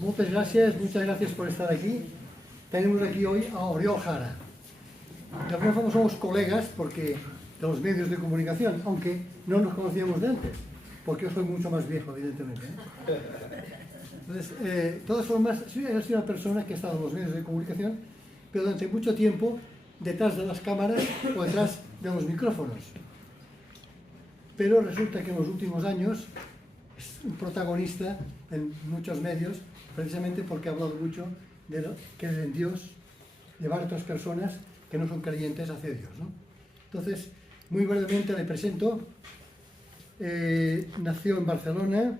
muchas gracias por estar aquí. Tenemos aquí hoy a Oriol Jara. De alguna forma somos colegas de los medios de comunicación, aunque no nos conocíamos de antes, porque yo soy mucho más viejo, evidentemente. Entonces, de todas formas, soy una persona que ha estado en los medios de comunicación, pero durante mucho tiempo detrás de las cámaras o detrás de los micrófonos. Pero resulta que en los últimos años es un protagonista en muchos medios, precisamente porque ha hablado mucho de lo que es en Dios, llevar a otras personas que no son creyentes hacia Dios, ¿no? Entonces, muy brevemente le presento. Nació en Barcelona,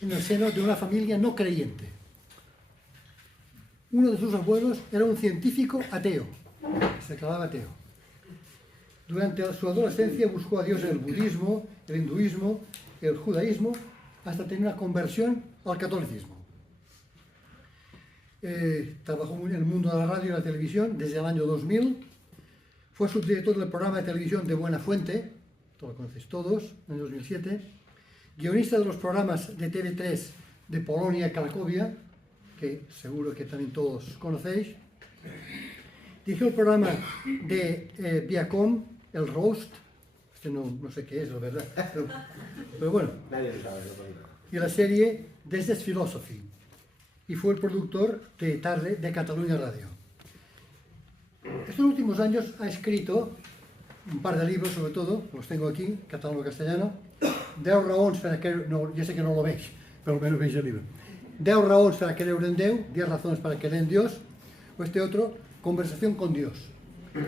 en el seno de una familia no creyente. Uno de sus abuelos era un científico ateo, se declaraba ateo. Durante su adolescencia buscó a Dios en el budismo, el hinduismo, el judaísmo, hasta tener una conversión al catolicismo. Trabajó en el mundo de la radio y la televisión desde el año 2000. Fue subdirector del programa de televisión de Buena Fuente, lo conocéis todos, en el 2007. Guionista de los programas de TV3 de Polonia y Cracovia, que seguro que también todos conocéis. Dirigió el programa de Viacom, el Roast. No sé qué es, la verdad. Pero bueno. Nadie lo sabe. Y la serie Desde Philosophy. Y fue el productor de Tarde de Catalunya Radio. Estos últimos años ha escrito un par de libros, sobre todo, los tengo aquí, catalano-castellano. 10 raons para creer, no, ya sé que no lo veis, pero al menos veis el libro. 10 raons para creer en Déu, 10 razones para creer en Dios, o este otro, Conversación con Dios,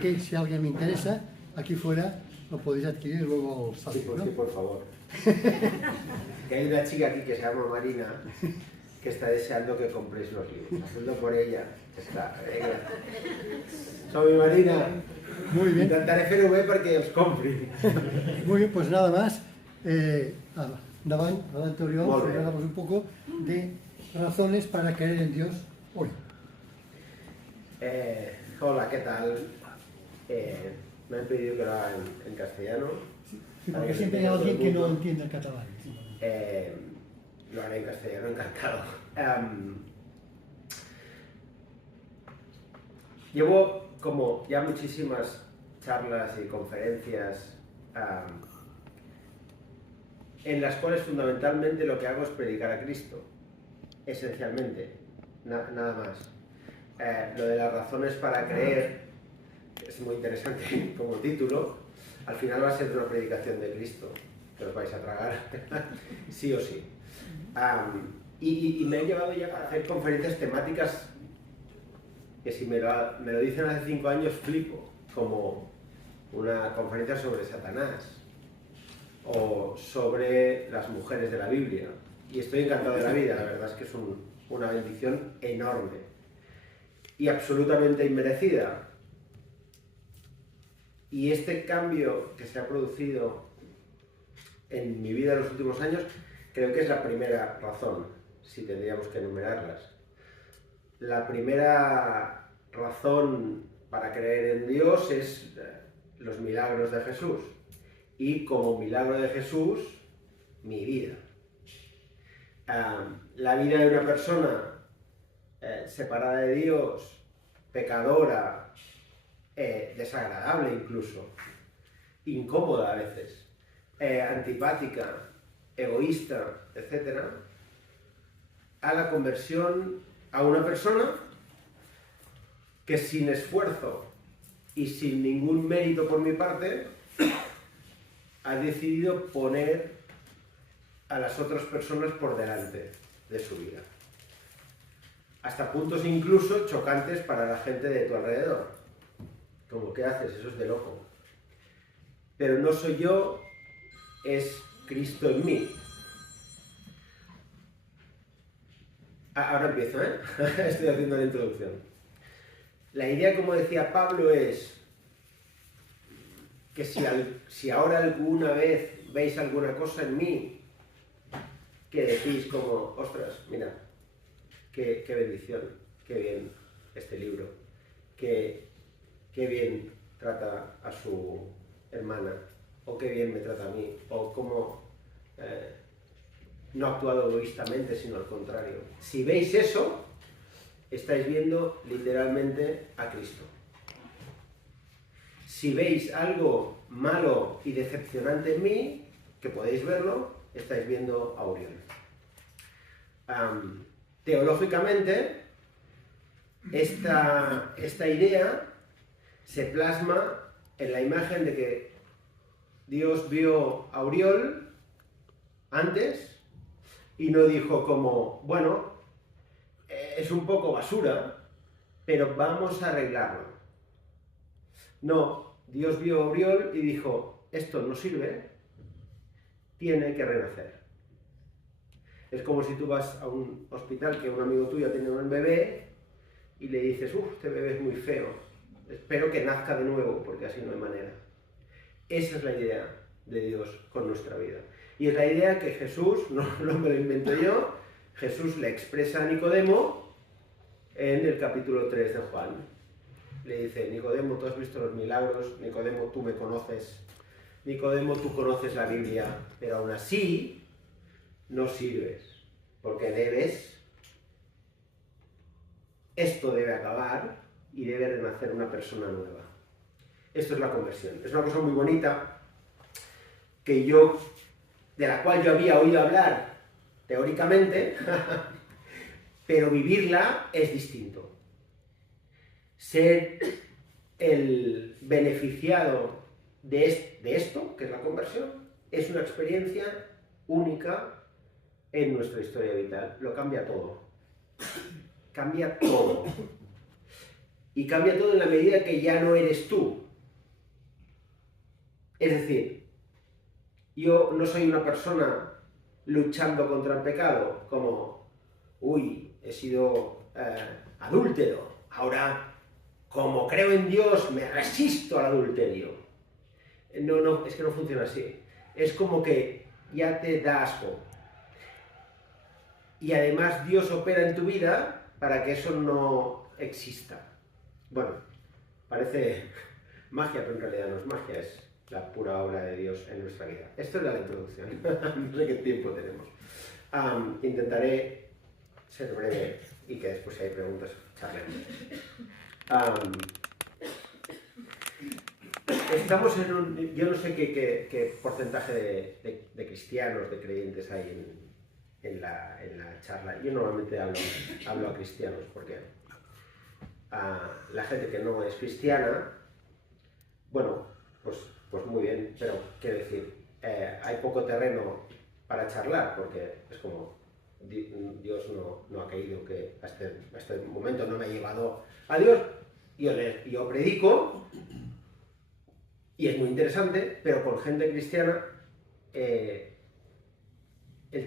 que si a alguien le interesa, aquí fuera lo podéis adquirir luego salir, sí, pues, ¿no? sí, por favor. Que hay una chica aquí que se llama Marina, que está deseando que compréis los libros. Hacedlo por ella. Está, venga. Soy Marina. Muy bien. Intentaré fer-ho bé perquè els compri. Muy bien, pues nada más. Adelante Oriol, Molt bé. hablamos un poco de razones para creer en Dios hoy. Hola, ¿qué tal? Me han pedido que lo haga en castellano. Sí, porque siempre hay alguien que no entiende el catalán. Lo haré en castellano, encantado. Llevo como ya muchísimas charlas y conferencias en las cuales fundamentalmente lo que hago es predicar a Cristo, esencialmente, nada más. Lo de las razones para creer es muy interesante como título. Al final va a ser una predicación de Cristo, que os vais a tragar, sí o sí. Y me he llevado ya para hacer conferencias temáticas que si me lo dicen hace 5 años flipo, como una conferencia sobre Satanás o sobre las mujeres de la Biblia. Y estoy encantado de la vida, la verdad es que es una bendición enorme y absolutamente inmerecida. Y este cambio que se ha producido en mi vida en los últimos años, creo que es la primera razón, si tendríamos que enumerarlas. La primera razón para creer en Dios es los milagros de Jesús. Y como milagro de Jesús, mi vida. La vida de una persona separada de Dios, pecadora, desagradable incluso, incómoda a veces, antipática, egoísta, etc., a la conversión a una persona que sin esfuerzo y sin ningún mérito por mi parte ha decidido poner a las otras personas por delante de su vida. Hasta puntos incluso chocantes para la gente de tu alrededor. Como, ¿qué haces? Eso es de loco. Pero no soy yo, es Cristo en mí. Ahora empiezo, ¿eh? Estoy haciendo la introducción. La idea, como decía Pablo, es que si ahora alguna vez veis alguna cosa en mí que decís como, ostras, mira, qué bendición, qué bien este libro, qué bien trata a su hermana, o qué bien me trata a mí, o cómo no ha actuado egoístamente, sino al contrario. Si veis eso, estáis viendo literalmente a Cristo. Si veis algo malo y decepcionante en mí, que podéis verlo, estáis viendo a Uriol. Teológicamente, esta idea se plasma en la imagen de que Dios vio a Uriol antes y no dijo como, bueno, es un poco basura, pero vamos a arreglarlo. No, Dios vio a Uriol y dijo, esto no sirve, tiene que renacer. Es como si tú vas a un hospital que un amigo tuyo tiene un bebé y le dices, este bebé es muy feo, espero que nazca de nuevo, porque así no hay manera. Esa es la idea de Dios con nuestra vida. Y es la idea que Jesús, no me lo invento yo, Jesús le expresa a Nicodemo en el capítulo 3 de Juan. Le dice, Nicodemo, tú has visto los milagros, Nicodemo, tú me conoces, Nicodemo, tú conoces la Biblia, pero aún así no sirves, porque esto debe acabar y debe renacer una persona nueva. Esto es la conversión. Es una cosa muy bonita de la cual yo había oído hablar teóricamente, pero vivirla es distinto. Ser el beneficiado de esto, que es la conversión, es una experiencia única en nuestra historia vital. Lo cambia todo. Cambia todo. Y cambia todo en la medida que ya no eres tú. Es decir, yo no soy una persona luchando contra el pecado, como, he sido adúltero, ahora, como creo en Dios, me resisto al adulterio. No, es que no funciona así. Es como que ya te da asco. Y además Dios opera en tu vida para que eso no exista. Bueno, parece magia, pero en realidad no es magia, es la pura obra de Dios en nuestra vida. Esto es la introducción. No sé qué tiempo tenemos. Intentaré ser breve y que después si hay preguntas charlemos. Estamos yo no sé qué porcentaje de cristianos, de creyentes hay en la charla. Yo normalmente hablo a cristianos porque la gente que no es cristiana, bueno, pues muy bien, pero quiero decir, hay poco terreno para charlar porque es como Dios no ha querido que hasta este momento no me ha llevado a Dios. Yo predico y es muy interesante, pero con gente cristiana el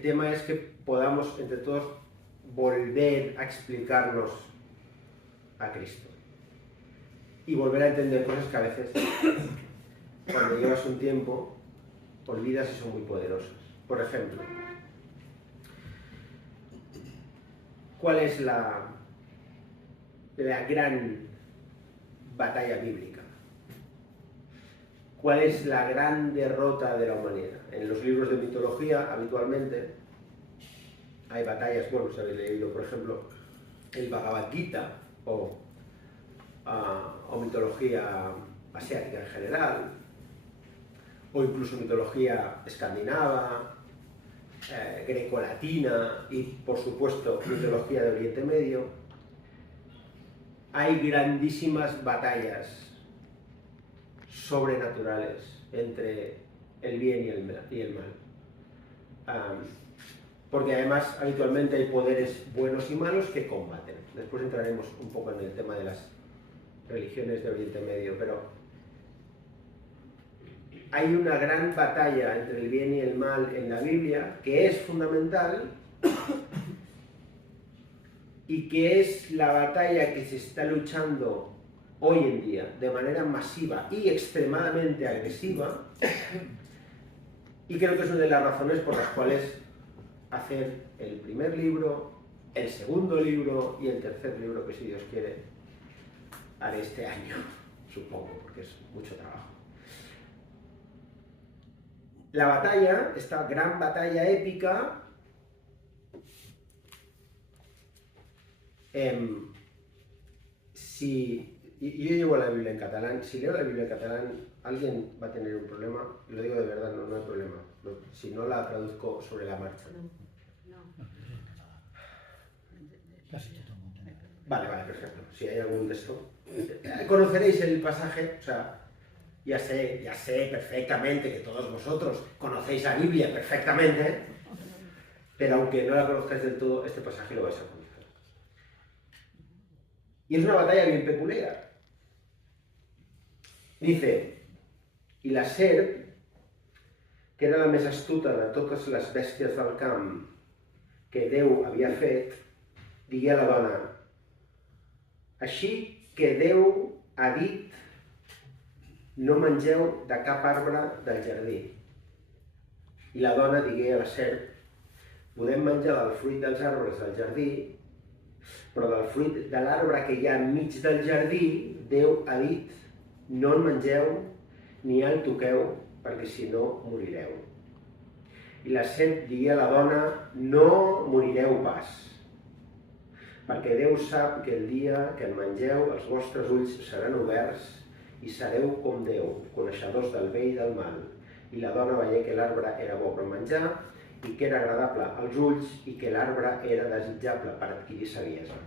tema es que podamos entre todos volver a explicarnos a Cristo y volver a entender cosas que a veces cuando llevas un tiempo olvidas y son muy poderosas. Por ejemplo, ¿cuál es la gran batalla bíblica? ¿Cuál es la gran derrota de la humanidad? En los libros de mitología, habitualmente, hay batallas, bueno, si habéis leído, por ejemplo, el Bhagavad Gita, o mitología asiática en general, o incluso mitología escandinava, grecolatina y, por supuesto, mitología de Oriente Medio. Hay grandísimas batallas sobrenaturales entre el bien y el mal. Porque además habitualmente hay poderes buenos y malos que combaten. Después entraremos un poco en el tema de las religiones de Oriente Medio, pero hay una gran batalla entre el bien y el mal en la Biblia que es fundamental y que es la batalla que se está luchando hoy en día de manera masiva y extremadamente agresiva, y creo que es una de las razones por las cuales hacer el primer libro, el segundo libro y el tercer libro, que si Dios quiere haré este año, supongo, porque es mucho trabajo. La batalla, esta gran batalla épica, Si yo llevo la Biblia en catalán, si leo la Biblia en catalán, alguien va a tener un problema, y lo digo de verdad, no hay problema, si no la traduzco sobre la marcha. Vale, perfecto. Si hay algún texto. Conoceréis el pasaje, o sea, ya sé perfectamente que todos vosotros conocéis la Biblia perfectamente, pero aunque no la conozcáis del todo, este pasaje lo vais a conocer. Y es una batalla bien peculiar. Dice, i la serp, que era la més astuta de totes les bèsties del camp que Déu havia fet, digué a la dona, així que Déu ha dit, no mengeu de cap arbre del jardí. I la dona digué a la serp, podem menjar del fruit dels arbres del jardí, però del fruit de l'arbre que hi ha enmig del jardí, Déu ha dit, no el mengeu ni el toqueu, perquè si no morireu. I la serp digué a la dona, no morireu pas, perquè Déu sap que el dia que en mengeu els vostres ulls seran oberts i sereu com Déu, coneixedors del bé i del mal. I la dona veié que l'arbre era bo per menjar i que era agradable als ulls i que l'arbre era desitjable per adquirir saviesa.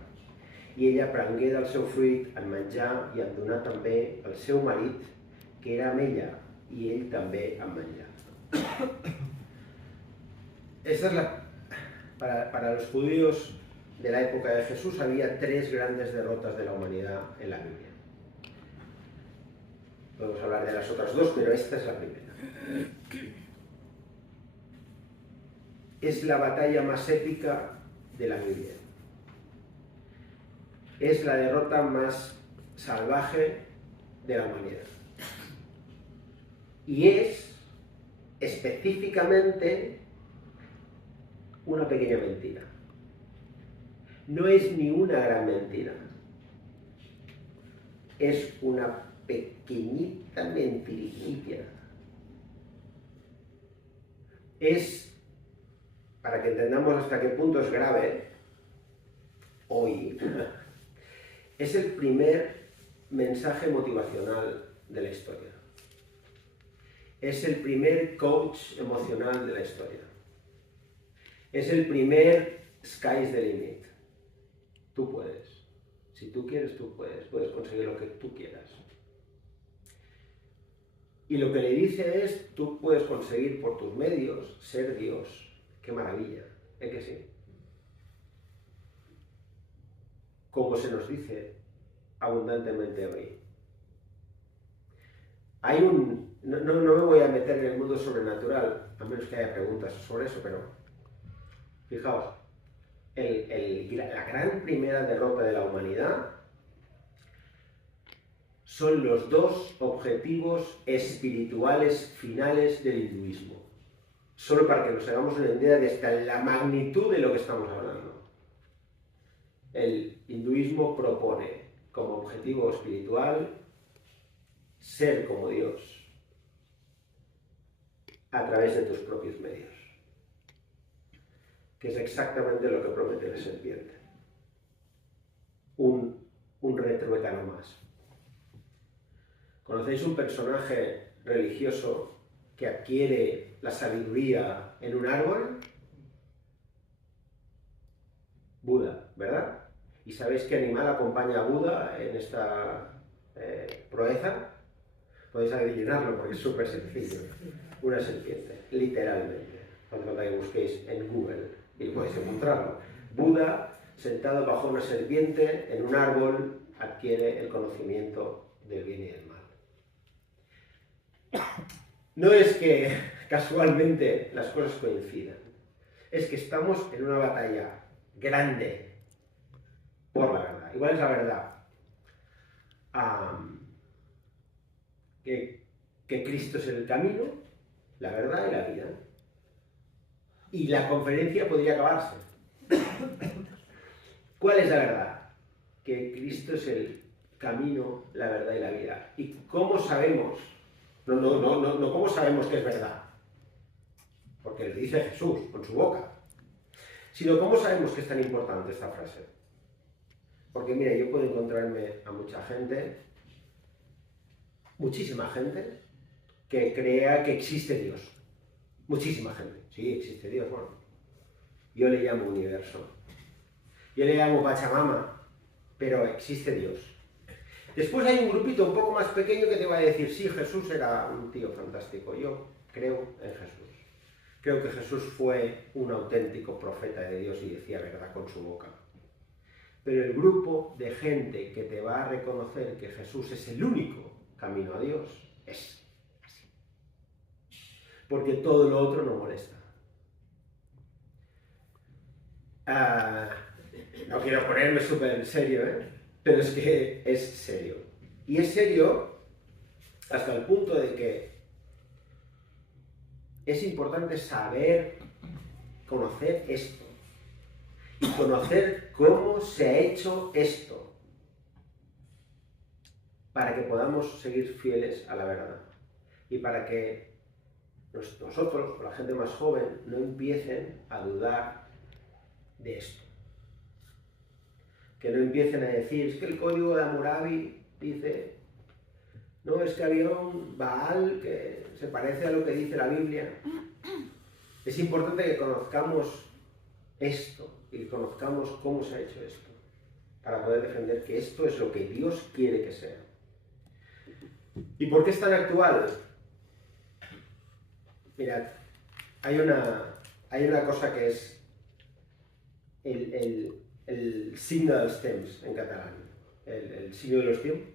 I ella prengué del seu fruit en menjar i en donar també al seu marit, que era amb ella, y él también en menjar. Para los judíos de la época de Jesús había tres grandes derrotas de la humanidad en la Biblia. Podemos hablar de las otras dos, pero esta es la primera. Es la batalla más épica de la Biblia. Es la derrota más salvaje de la humanidad. Y es específicamente una pequeña mentira. No es ni una gran mentira. Es una pequeñita mentirilla. Es, para que entendamos hasta qué punto es grave, hoy, es el primer mensaje motivacional de la historia. Es el primer coach emocional de la historia. Es el primer sky's the limit. Tú puedes. Si tú quieres, tú puedes. Puedes conseguir lo que tú quieras. Y lo que le dice es, tú puedes conseguir por tus medios ser Dios. ¡Qué maravilla! ¿Es que sí? Como se nos dice abundantemente hoy. Hay no me voy a meter en el mundo sobrenatural, a menos que haya preguntas sobre eso, pero fijaos, la gran primera derrota de la humanidad son los dos objetivos espirituales finales del hinduismo. Solo para que nos hagamos una idea de hasta la magnitud de lo que estamos hablando. El hinduismo propone como objetivo espiritual ser como Dios a través de tus propios medios, que es exactamente lo que promete la serpiente. Un retruécano más. ¿Conocéis un personaje religioso que adquiere la sabiduría en un árbol? Buda, ¿verdad? ¿Y sabéis qué animal acompaña a Buda en esta proeza? Podéis adivinarlo porque es súper sencillo. Una serpiente, literalmente. Hace falta que busquéis en Google y podéis encontrarlo. Buda, sentado bajo una serpiente en un árbol, adquiere el conocimiento del bien y del mal. No es que casualmente las cosas coincidan, es que estamos en una batalla grande por la verdad. Igual es la verdad. Que Cristo es el camino, la verdad y la vida. Y la conferencia podría acabarse. ¿Cuál es la verdad? Que Cristo es el camino, la verdad y la vida. ¿Y cómo sabemos? No cómo sabemos que es verdad, porque lo dice Jesús con su boca, sino cómo sabemos que es tan importante esta frase. Porque mira, yo puedo encontrarme a mucha gente, muchísima gente, que crea que existe Dios. Muchísima gente. Sí, existe Dios, bueno. Yo le llamo universo. Yo le llamo Pachamama, pero existe Dios. Después hay un grupito un poco más pequeño que te va a decir, sí, Jesús era un tío fantástico. Yo creo en Jesús. Creo que Jesús fue un auténtico profeta de Dios y decía verdad con su boca. Pero el grupo de gente que te va a reconocer que Jesús es el único camino a Dios es así. Porque todo lo otro no molesta. No quiero ponerme súper serio, pero es que es serio. Y es serio hasta el punto de que es importante saber, conocer esto. Y conocer cómo se ha hecho esto. Para que podamos seguir fieles a la verdad. Y para que nosotros, la gente más joven, no empiecen a dudar de esto. Que no empiecen a decir, es que el código de Hammurabi dice, no, es que había un Baal que se parece a lo que dice la Biblia. Es importante que conozcamos esto y que conozcamos cómo se ha hecho esto, para poder defender que esto es lo que Dios quiere que sea. ¿Y por qué es tan actual? Mirad, hay una cosa que es el signo dels temps en catalán, el signo de los tiempos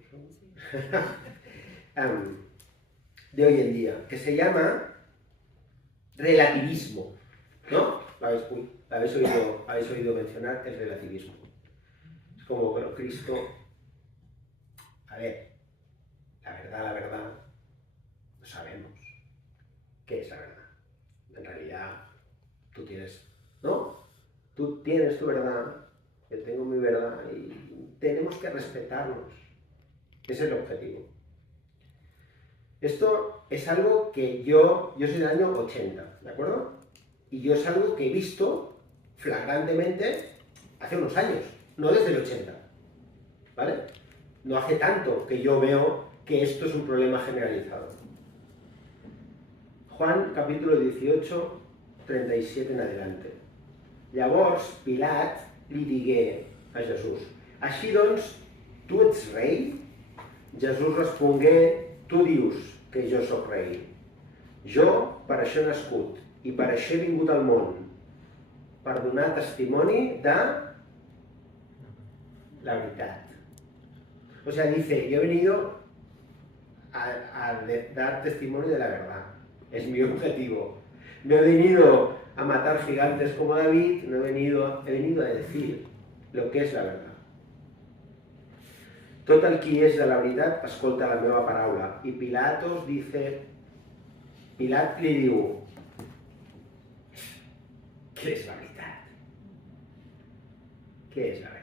de hoy en día, que se llama relativismo, ¿no? ¿Habéis oído mencionar el relativismo? Es como, bueno, Cristo, a ver, la verdad, no sabemos qué es la verdad. En realidad, tú tienes, ¿no? Tú tienes tu verdad, yo tengo mi verdad y tenemos que respetarnos. Ese es el objetivo. Esto es algo que yo soy del año 80, ¿de acuerdo? Y yo es algo que he visto flagrantemente hace unos años, no desde el 80, ¿vale? No hace tanto que yo veo que esto es un problema generalizado. Juan, capítulo 18, 37 en adelante. Llavors Pilat li digué a Jesús, així doncs, tu ets rei? Jesús respongué, tu dius que jo sóc rei. Jo per això he nascut i per això he vingut al món, per donar testimoni de la veritat. O sea, dice, yo he venido a dar testimonio de la verdad. Es mi objetivo. No he venido a matar gigantes como David, no he venido a decir lo que és la verdad. Tot el qui és de la veritat escolta la meva paraula. I Pilat li diu, què és la veritat? Què és la verdad?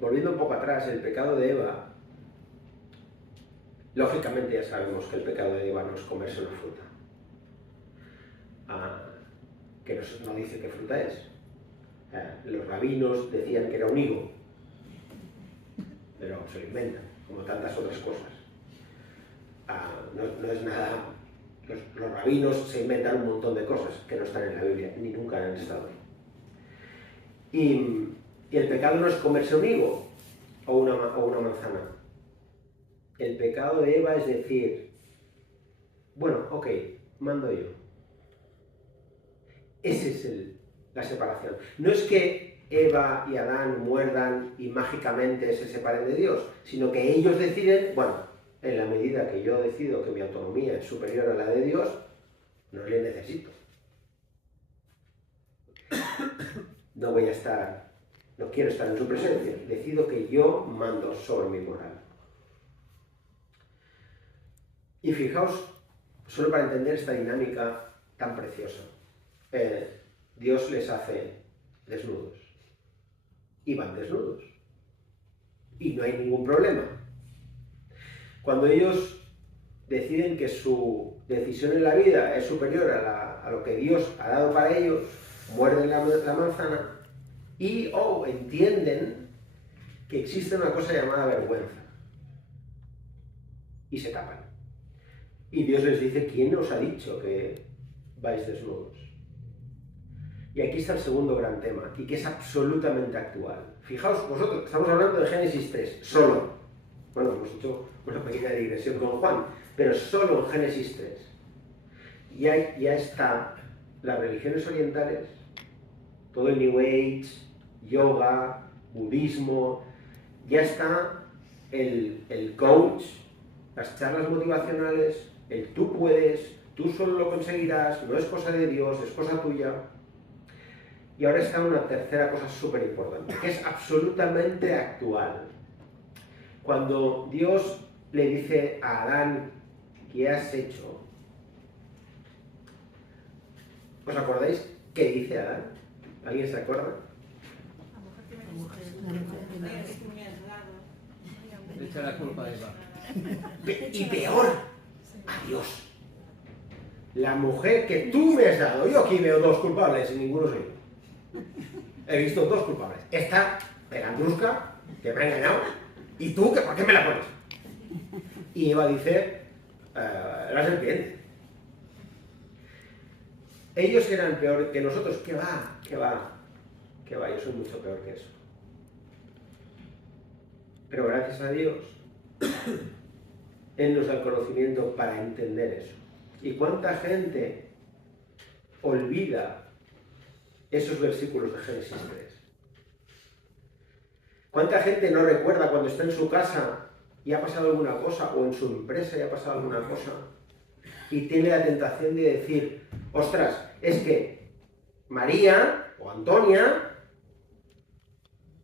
Volviendo un poco atrás, el pecado de Eva, lógicamente ya sabemos que el pecado de Eva no es comerse una fruta. Que no dice qué fruta es. Los rabinos decían que era un higo, pero se lo inventan, como tantas otras cosas. No es nada. Los rabinos se inventan un montón de cosas que no están en la Biblia, ni nunca han estado ahí. Y el pecado no es comerse un higo o una manzana. El pecado de Eva es decir, bueno, ok, mando yo. Esa es la separación. No es que Eva y Adán muerdan y mágicamente se separen de Dios, sino que ellos deciden, bueno, en la medida que yo decido que mi autonomía es superior a la de Dios, no le necesito. No quiero estar en su presencia. Decido que yo mando sobre mi moral. Y fijaos, solo para entender esta dinámica tan preciosa, Dios les hace desnudos. Y van desnudos. Y no hay ningún problema. Cuando ellos deciden que su decisión en la vida es superior a lo que Dios ha dado para ellos, muerden la manzana y entienden que existe una cosa llamada vergüenza y se tapan. Y Dios les dice: ¿quién os ha dicho que vais desnudos? Y aquí está el segundo gran tema, y que es absolutamente actual. Fijaos vosotros, estamos hablando de Génesis 3, solo. Bueno, hemos hecho una pequeña digresión con Juan, pero solo en Génesis 3. Ya está las religiones orientales, todo el New Age, yoga, budismo, ya está el coach, las charlas motivacionales, el tú puedes, tú solo lo conseguirás, no es cosa de Dios, es cosa tuya. Y ahora está una tercera cosa súper importante, que es absolutamente actual. Cuando Dios le dice a Adán: ¿qué has hecho? ¿Os acordáis qué dice Adán? ¿Alguien se acuerda? Le echa la culpa a Eva. Y peor, a Dios. La mujer que tú me has dado. Yo aquí veo dos culpables y ninguno soy yo. He visto dos culpables. Esta pelandrusca que me ha engañado, y tú, que ¿por qué me la pones? Y Eva dice: la serpiente. Ellos eran peor que nosotros. ¿Qué va? ¿Qué va? ¿Qué va? Yo soy mucho peor que eso. Pero gracias a Dios, Él nos da el conocimiento para entender eso. ¿Y cuánta gente olvida esos versículos de Génesis 3? ¿Cuánta gente no recuerda cuando está en su casa y ha pasado alguna cosa, o en su empresa y ha pasado alguna cosa, y tiene la tentación de decir: ostras, es que María o Antonia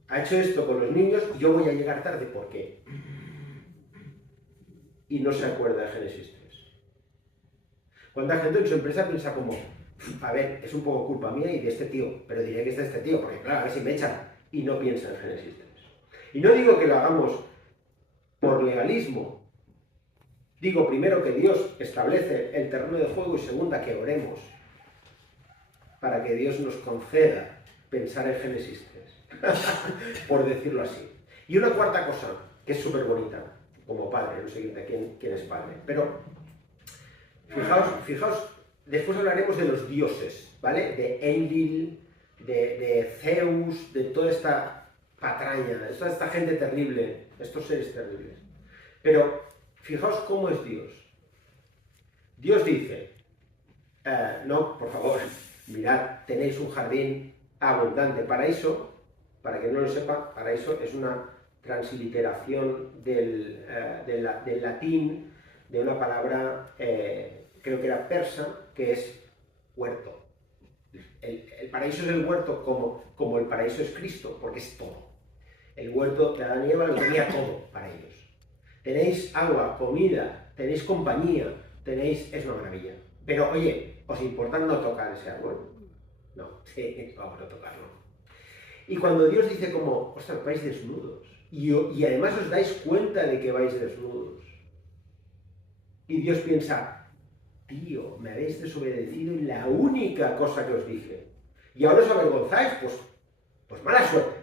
ha hecho esto con los niños y yo voy a llegar tarde, ¿por qué? Y no se acuerda de Génesis 3. ¿Cuánta gente en su empresa piensa como: a ver, es un poco culpa mía y de este tío, pero diré que es de este tío, porque claro, a ver si me echan, y no piensa en Génesis 3? Y no digo que lo hagamos por legalismo. Digo, primero, que Dios establece el terreno de juego, y segunda, que oremos para que Dios nos conceda pensar en Génesis 3, por decirlo así. Y una cuarta cosa, que es súper bonita, como padre, no sé quién es padre, pero fijaos, después hablaremos de los dioses, ¿vale? De Enlil, de Zeus, de toda esta patraña, de toda esta gente terrible, estos seres terribles. Pero fijaos cómo es Dios. Dios dice: no, por favor, mirad, tenéis un jardín abundante. Paraíso, para quien no lo sepa, paraíso es una transliteración del latín de una palabra, creo que era persa, que es huerto. El paraíso es el huerto como el paraíso es Cristo, porque es todo. El huerto de Adán y Eva lo tenía todo para ellos. Tenéis agua, comida, tenéis compañía, es una maravilla. Pero oye, ¿os importa no tocar ese árbol? No, vamos a tocarlo. Y cuando Dios dice como: ostras, vais desnudos, y además os dais cuenta de que vais desnudos, y Dios piensa: tío, me habéis desobedecido en la única cosa que os dije, y ahora os avergonzáis, pues mala suerte,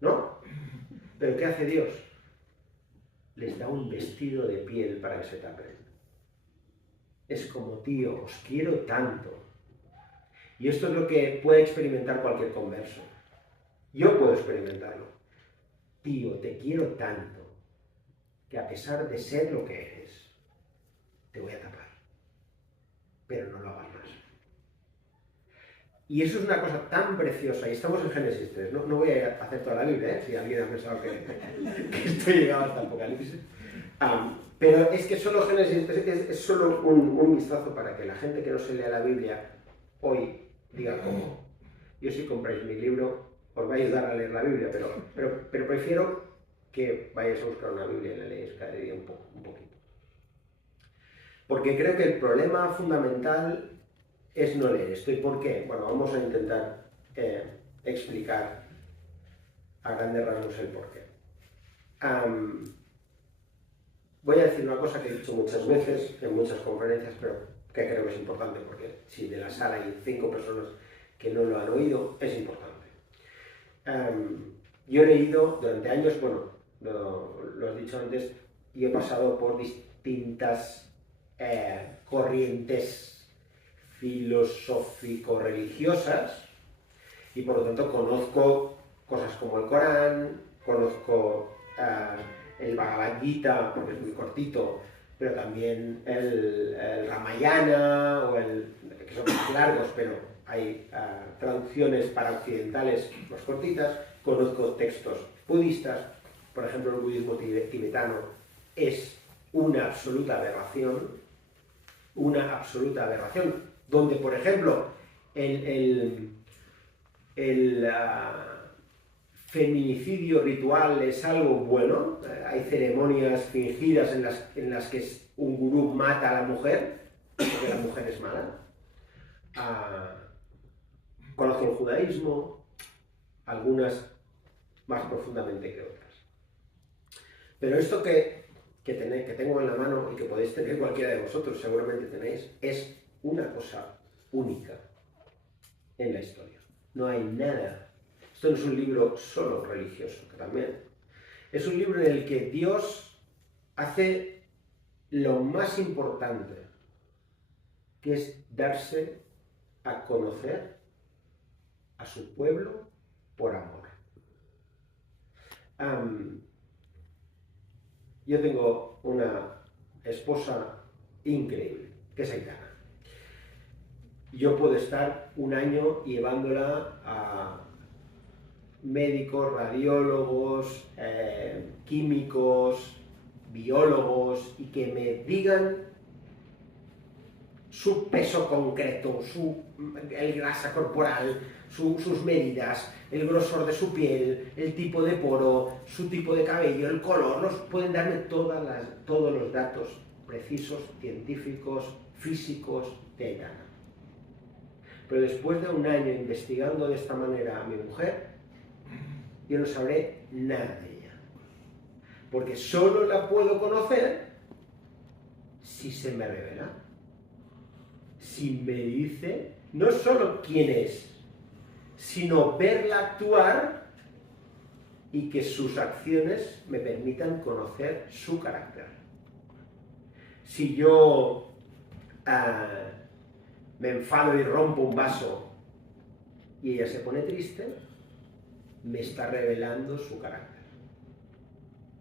¿no? Pero ¿qué hace Dios? Les da un vestido de piel para que se tapen. Es como: tío, os quiero tanto. Y esto es lo que puede experimentar cualquier converso. Yo puedo experimentarlo. Tío, te quiero tanto que a pesar de ser lo que eres, te voy a tapar. Pero no lo hagas más. Y eso es una cosa tan preciosa, y estamos en Génesis 3, no voy a hacer toda la Biblia, si alguien ha pensado que esto llegaba hasta Apocalipsis. Pero es que solo Génesis 3 es solo un vistazo para que la gente que no se lea la Biblia hoy diga como: yo, si compráis mi libro, os va a ayudar a leer la Biblia, pero prefiero que vayáis a buscar una Biblia y la leáis cada día un poquito. Porque creo que el problema fundamental es no leer esto. ¿Y por qué? Bueno, vamos a intentar explicar a grandes rasgos el por qué. Voy a decir una cosa que he dicho muchas veces en muchas conferencias, pero que creo que es importante, porque si de la sala hay 5 personas que no lo han oído, es importante. Yo he leído durante años, bueno, lo has dicho antes, y he pasado por distintas corrientes filosófico-religiosas, y por lo tanto conozco cosas como el Corán, conozco el Bhagavad Gita, porque es muy cortito, pero también el Ramayana, que son más largos, pero hay traducciones para occidentales más cortitas. Conozco textos budistas, por ejemplo el budismo tibetano es una absoluta aberración, donde por ejemplo el feminicidio ritual es algo bueno. Hay ceremonias fingidas en las que un gurú mata a la mujer, porque la mujer es mala. Conozco el judaísmo, algunas más profundamente que otras. Pero esto que tengo en la mano y que podéis tener cualquiera de vosotros, seguramente tenéis, es una cosa única en la historia. No hay nada. Esto no es un libro solo religioso, que también. Es un libro en el que Dios hace lo más importante, que es darse a conocer a su pueblo por amor. Yo tengo una esposa increíble, que es Aitana. Yo puedo estar un año llevándola a médicos, radiólogos, químicos, biólogos, y que me digan su peso concreto, el grasa corporal, sus medidas, el grosor de su piel, el tipo de poro, su tipo de cabello, el color. Pueden darme todos los datos precisos, científicos, físicos de Aitana. Pero después de un año investigando de esta manera a mi mujer, yo no sabré nada de ella. Porque solo la puedo conocer si se me revela. Si me dice no solo quién es, sino verla actuar y que sus acciones me permitan conocer su carácter. Si yo me enfado y rompo un vaso y ella se pone triste, me está revelando su carácter.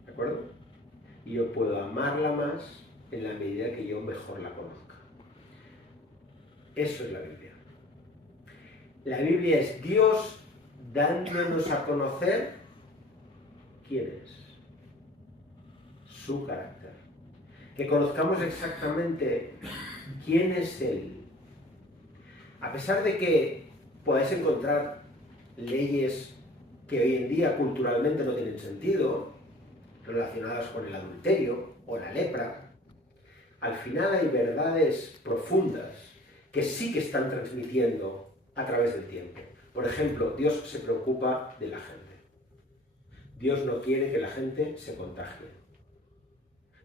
¿De acuerdo? Y yo puedo amarla más en la medida que yo mejor la conozca. Eso es la Biblia. La Biblia es Dios dándonos a conocer quién es, su carácter. Que conozcamos exactamente quién es Él. A pesar de que podáis encontrar leyes que hoy en día culturalmente no tienen sentido, relacionadas con el adulterio o la lepra, al final hay verdades profundas que sí que están transmitiendo a través del tiempo. Por ejemplo, Dios se preocupa de la gente. Dios no quiere que la gente se contagie.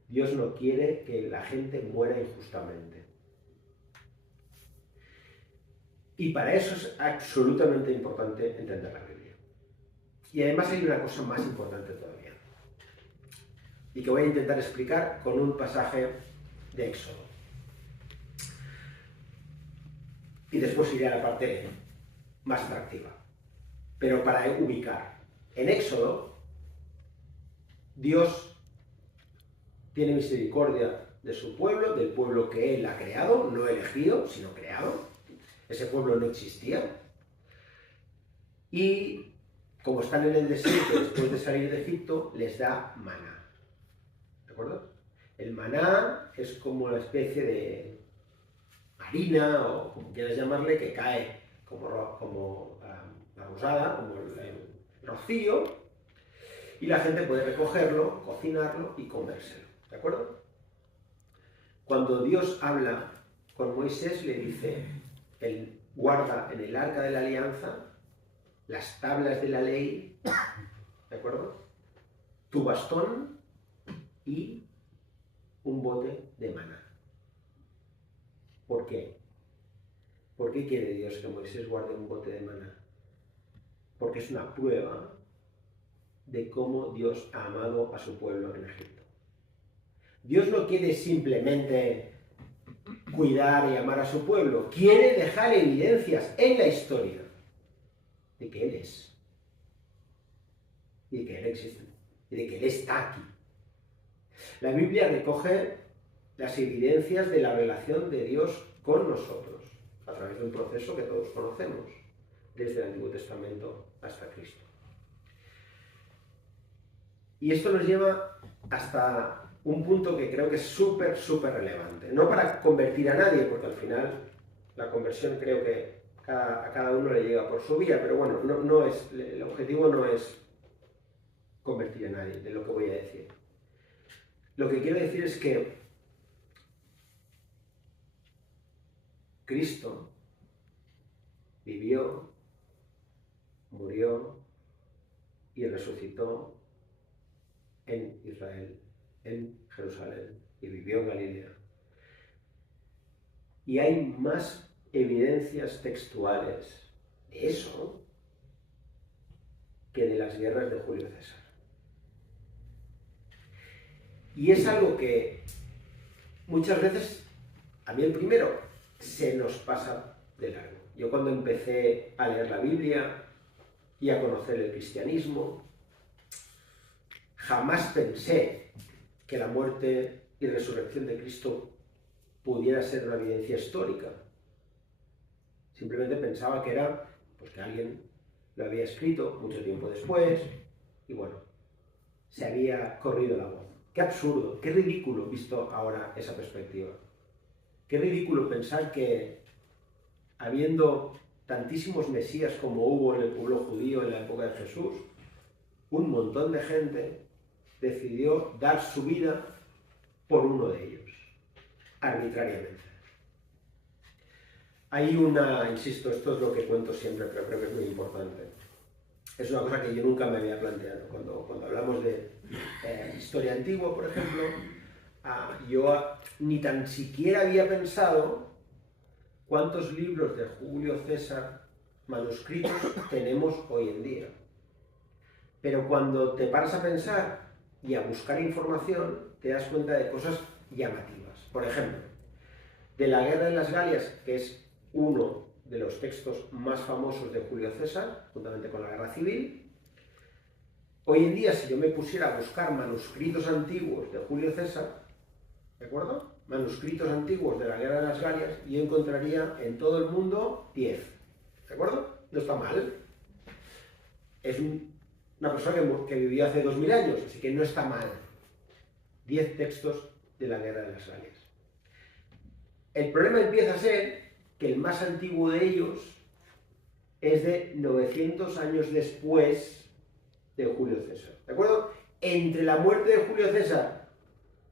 Dios no quiere que la gente muera injustamente. Y para eso es absolutamente importante entender la Biblia. Y además hay una cosa más importante todavía, y que voy a intentar explicar con un pasaje de Éxodo. Y después iré a la parte más atractiva. Pero para ubicar, en Éxodo, Dios tiene misericordia de su pueblo, del pueblo que Él ha creado, no elegido, sino creado. Ese pueblo no existía. Y como están en el desierto después de salir de Egipto, les da maná. ¿De acuerdo? El maná es como una especie de harina, o como quieras llamarle, que cae como la rosada, como el rocío, y la gente puede recogerlo, cocinarlo y comérselo. ¿De acuerdo? Cuando Dios habla con Moisés, le dice: Él guarda en el arca de la alianza las tablas de la ley, ¿de acuerdo? Tu bastón y un bote de maná. ¿Por qué? ¿Por qué quiere Dios que Moisés guarde un bote de maná? Porque es una prueba de cómo Dios ha amado a su pueblo en Egipto. Dios no quiere simplemente cuidar y amar a su pueblo, quiere dejar evidencias en la historia de que Él es, y de que Él existe, y de que Él está aquí. La Biblia recoge las evidencias de la relación de Dios con nosotros, a través de un proceso que todos conocemos, desde el Antiguo Testamento hasta Cristo. Y esto nos lleva hasta un punto que creo que es súper relevante. No para convertir a nadie, porque al final la conversión creo que a cada uno le llega por su vía, pero bueno, el objetivo no es convertir a nadie, de lo que voy a decir. Lo que quiero decir es que Cristo vivió, murió y resucitó en Israel, en Jerusalén, y vivió en Galilea. Y hay más evidencias textuales de eso que de las guerras de Julio César. Y es algo que muchas veces, a mí el primero, se nos pasa de largo. Yo cuando empecé a leer la Biblia y a conocer el cristianismo, jamás pensé que la muerte y resurrección de Cristo pudiera ser una evidencia histórica. Simplemente pensaba que era, pues, que alguien lo había escrito mucho tiempo después y bueno, se había corrido la voz. Qué absurdo, qué ridículo visto ahora esa perspectiva. Qué ridículo pensar que, habiendo tantísimos mesías como hubo en el pueblo judío en la época de Jesús, un montón de gente decidió dar su vida por uno de ellos, arbitrariamente. Hay insisto, esto es lo que cuento siempre, pero creo que es muy importante. Es una cosa que yo nunca me había planteado. Cuando hablamos de historia antigua, por ejemplo, yo ni tan siquiera había pensado cuántos libros de Julio César manuscritos tenemos hoy en día. Pero cuando te paras a pensar y a buscar información, te das cuenta de cosas llamativas. Por ejemplo, de la Guerra de las Galias, que es uno de los textos más famosos de Julio César, juntamente con la Guerra Civil. Hoy en día, si yo me pusiera a buscar manuscritos antiguos de Julio César, ¿de acuerdo? Manuscritos antiguos de la Guerra de las Galias, yo encontraría en todo el mundo 10, ¿de acuerdo? No está mal. Es una persona que vivió hace 2000 años, así que no está mal. 10 textos de la Guerra de las Galias. El problema empieza a ser que el más antiguo de ellos es de 900 años después de Julio César, ¿de acuerdo? Entre la muerte de Julio César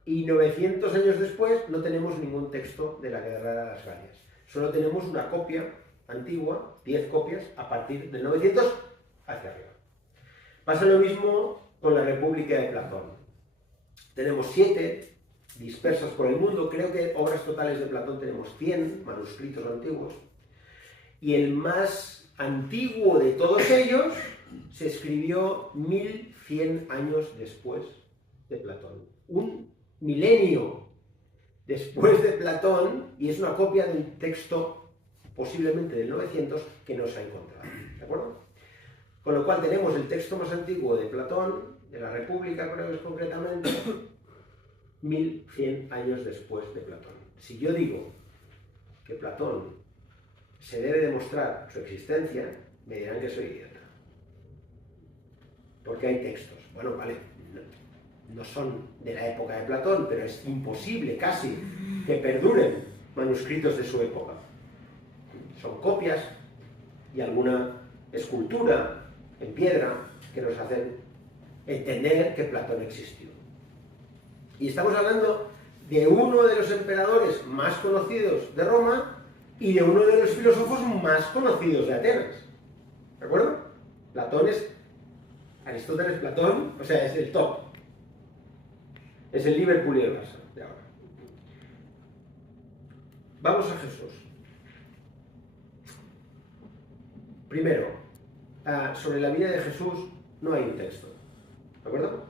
y 900 años después no tenemos ningún texto de la Guerra de las Galias. Solo tenemos una copia antigua, 10 copias, a partir de 900 hacia arriba. Pasa lo mismo con la República de Platón. Tenemos 7 dispersas por el mundo. Creo que obras totales de Platón tenemos 100 manuscritos antiguos. Y el más antiguo de todos ellos se escribió 1100 años después de Platón. Un milenio después de Platón, y es una copia del texto posiblemente del 900 que no se ha encontrado. ¿De acuerdo? Con lo cual tenemos el texto más antiguo de Platón, de la República, creo que es concretamente, 1100 años después de Platón. Si yo digo que Platón se debe demostrar su existencia, me dirán que soy idiota. Porque hay textos. Bueno, vale, no son de la época de Platón, pero es imposible casi que perduren manuscritos de su época. Son copias y alguna escultura en piedra que nos hacen entender que Platón existió. Y estamos hablando de uno de los emperadores más conocidos de Roma y de uno de los filósofos más conocidos de Atenas. ¿De acuerdo? Aristóteles, Platón, o sea, es el top. Es el Liverpool y el Barça de ahora. Vamos a Jesús. Primero, sobre la vida de Jesús no hay un texto, ¿de acuerdo?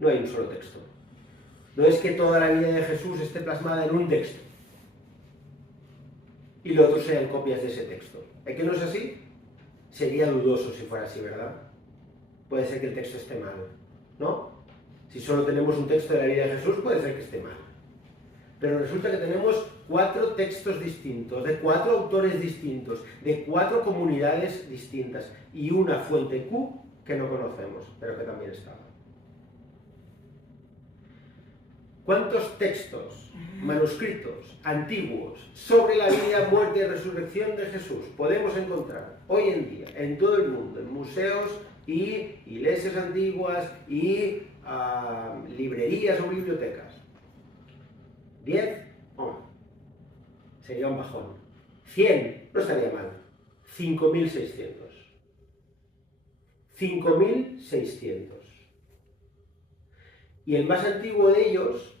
No hay un solo texto. No es que toda la vida de Jesús esté plasmada en un texto y lo otro sean copias de ese texto. ¿Es que no es así? Sería dudoso si fuera así, ¿verdad? Puede ser que el texto esté mal, ¿no? Si solo tenemos un texto de la vida de Jesús, puede ser que esté mal. Pero resulta que tenemos 4 textos distintos, de 4 autores distintos, de 4 comunidades distintas y una fuente Q que no conocemos, pero que también estaba. ¿Cuántos textos, manuscritos, antiguos, sobre la vida, muerte y resurrección de Jesús podemos encontrar hoy en día en todo el mundo, en museos y iglesias antiguas y librerías o bibliotecas? 10, hombre, sería un bajón. 100, no estaría mal. 5.600. 5.600. Y el más antiguo de ellos,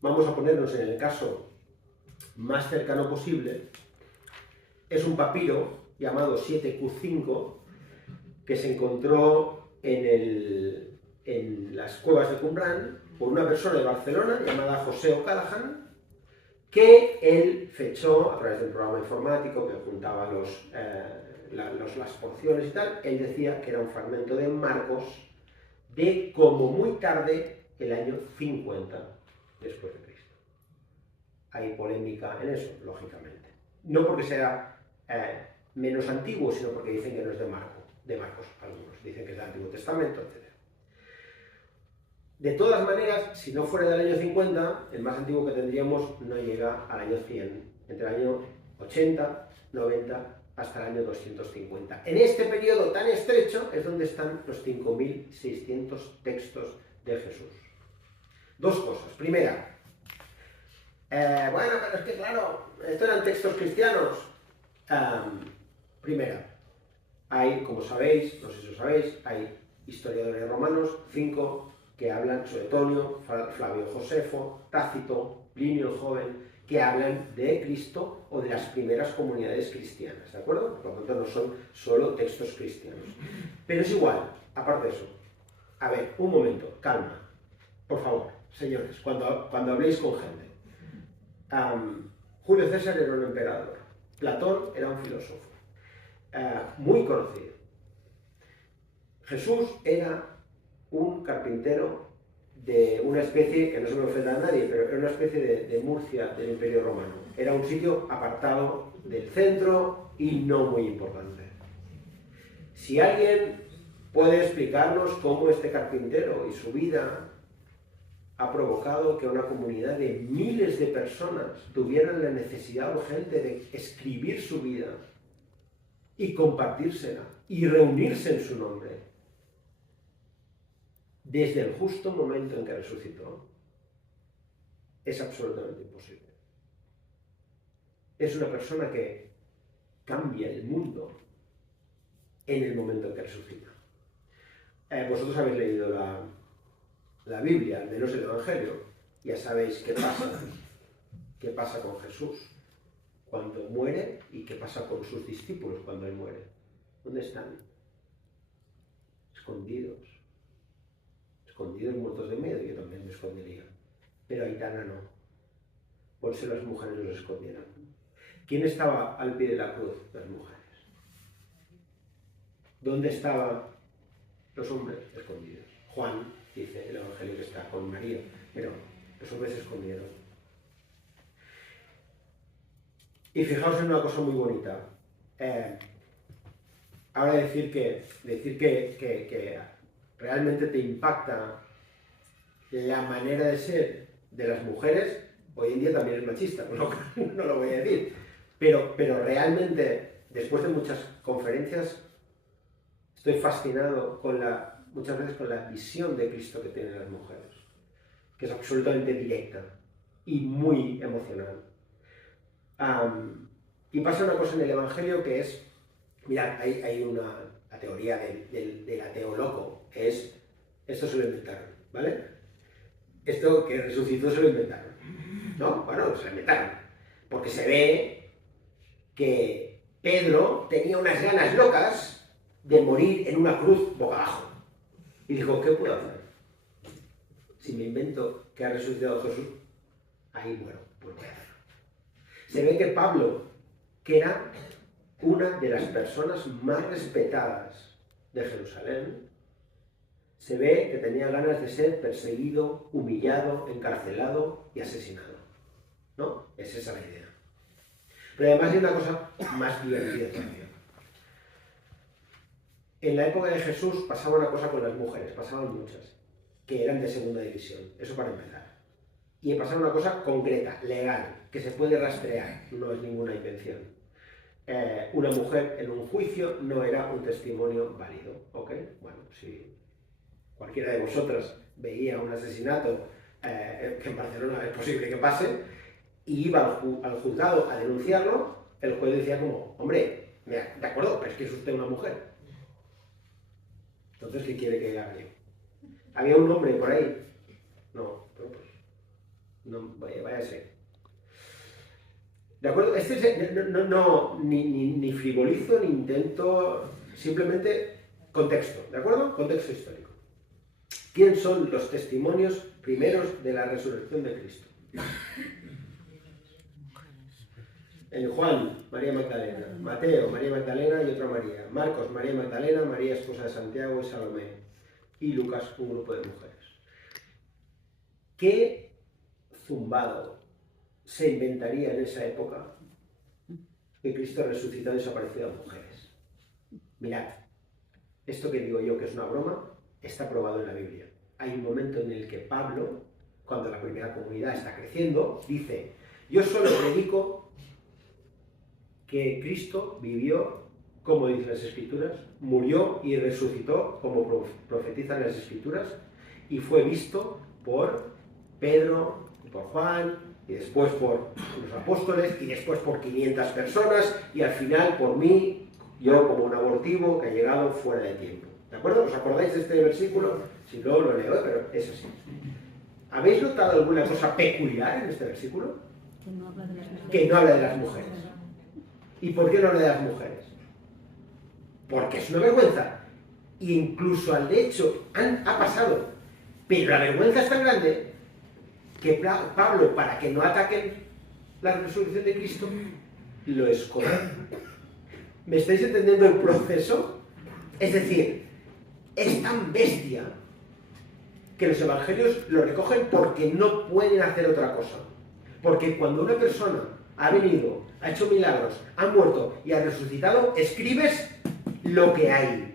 vamos a ponernos en el caso más cercano posible, es un papiro llamado 7Q5 que se encontró en las cuevas de Qumran por una persona de Barcelona llamada José O'Callaghan, que él fechó a través del programa informático que juntaba las porciones y tal. Él decía que era un fragmento de Marcos de como muy tarde el año 50 después de Cristo. Hay polémica en eso, lógicamente. No porque sea menos antiguo, sino porque dicen que no es de Marcos, algunos dicen que es del Antiguo Testamento, etc. De todas maneras, si no fuera del año 50, el más antiguo que tendríamos no llega al año 100, entre el año 80, 90 hasta el año 250. En este periodo tan estrecho es donde están los 5.600 textos de Jesús. Dos cosas. Primera, bueno, pero es que claro, estos eran textos cristianos. Primera, hay, como sabéis, no sé si lo sabéis, hay historiadores romanos, 5, que hablan, Suetonio, Flavio Josefo, Tácito, Plinio el Joven, que hablan de Cristo o de las primeras comunidades cristianas, ¿de acuerdo? Por lo tanto, no son solo textos cristianos. Pero es igual, aparte de eso. A ver, un momento, calma. Por favor, señores, cuando habléis con gente. Julio César era un emperador. Platón era un filósofo. Muy conocido. Jesús era un carpintero de una especie, que no se me ofenda a nadie, pero era una especie de Murcia del Imperio Romano. Era un sitio apartado del centro y no muy importante. Si alguien puede explicarnos cómo este carpintero y su vida ha provocado que una comunidad de miles de personas tuvieran la necesidad urgente de escribir su vida y compartírsela y reunirse en su nombre, desde el justo momento en que resucitó, es absolutamente imposible. Es una persona que cambia el mundo en el momento en que resucita. Vosotros habéis leído la Biblia, al menos el Evangelio, ya sabéis qué pasa con Jesús cuando muere y qué pasa con sus discípulos cuando él muere. ¿Dónde están? Escondidos, muertos de miedo. Yo también me escondería. Pero Aitana no. Por eso las mujeres los escondieron. ¿Quién estaba al pie de la cruz? Las mujeres. ¿Dónde estaban los hombres? Escondidos. Juan dice el Evangelio que está con María, pero los hombres se escondieron. Y fijaos en una cosa muy bonita. Ahora decir que realmente te impacta la manera de ser de las mujeres, hoy en día también es machista, no lo voy a decir, pero realmente, después de muchas conferencias, estoy fascinado muchas veces con la visión de Cristo que tienen las mujeres, que es absolutamente directa y muy emocional. Y pasa una cosa en el Evangelio que es, mirad, hay la teoría del ateo loco, que es, esto se lo inventaron, ¿vale? Esto que resucitó se lo inventaron, ¿no? Bueno, se lo inventaron. Porque se ve que Pedro tenía unas ganas locas de morir en una cruz boca abajo. Y dijo, ¿qué puedo hacer? Si me invento que ha resucitado Jesús, ahí muero, pues voy a hacerlo. Se ve que Pablo, que era una de las personas más respetadas de Jerusalén, se ve que tenía ganas de ser perseguido, humillado, encarcelado y asesinado. ¿No? Es esa la idea. Pero además hay una cosa más divertida todavía. En la época de Jesús pasaba una cosa con las mujeres, pasaban muchas, que eran de segunda división, eso para empezar. Y pasaba una cosa concreta, legal, que se puede rastrear, no es ninguna invención. Una mujer en un juicio no era un testimonio válido, ¿ok? Bueno, si cualquiera de vosotras veía un asesinato que en Barcelona es posible que pase, y iba al juzgado a denunciarlo, el juez decía como, hombre, de acuerdo, pero es que es usted una mujer. Entonces, ¿qué quiere que haga yo? ¿Había un hombre por ahí? No, pues, no, vaya a ser. ¿De acuerdo? Ni frivolizo, ni intento, simplemente contexto, ¿de acuerdo? Contexto histórico. ¿Quién son los testimonios primeros de la resurrección de Cristo? En Juan, María Magdalena. Mateo, María Magdalena y otra María. Marcos, María Magdalena, María esposa de Santiago y Salomé. Y Lucas, un grupo de mujeres. ¿Qué zumbado se inventaría en esa época que Cristo resucitado y desaparecido a mujeres? Mirad, esto que digo yo que es una broma, está probado en la Biblia. Hay un momento en el que Pablo, cuando la primera comunidad está creciendo, dice, yo solo predico que Cristo vivió, como dicen las Escrituras, murió y resucitó, como profetizan las Escrituras, y fue visto por Pedro, por Juan, y después por los apóstoles, y después por 500 personas, y al final por mí, yo como un abortivo que ha llegado fuera de tiempo. ¿De acuerdo? ¿Os acordáis de este versículo? Si no, lo leo, pero es así. ¿Habéis notado alguna cosa peculiar en este versículo? Que no habla de las mujeres. ¿Y por qué no habla de las mujeres? Porque es una vergüenza. Y incluso al hecho ha pasado. Pero la vergüenza es tan grande que Pablo, para que no ataquen la resurrección de Cristo, lo esconde. ¿Me estáis entendiendo el proceso? Es decir, es tan bestia que los evangelios lo recogen porque no pueden hacer otra cosa. Porque cuando una persona ha venido, ha hecho milagros, ha muerto y ha resucitado, escribes lo que hay.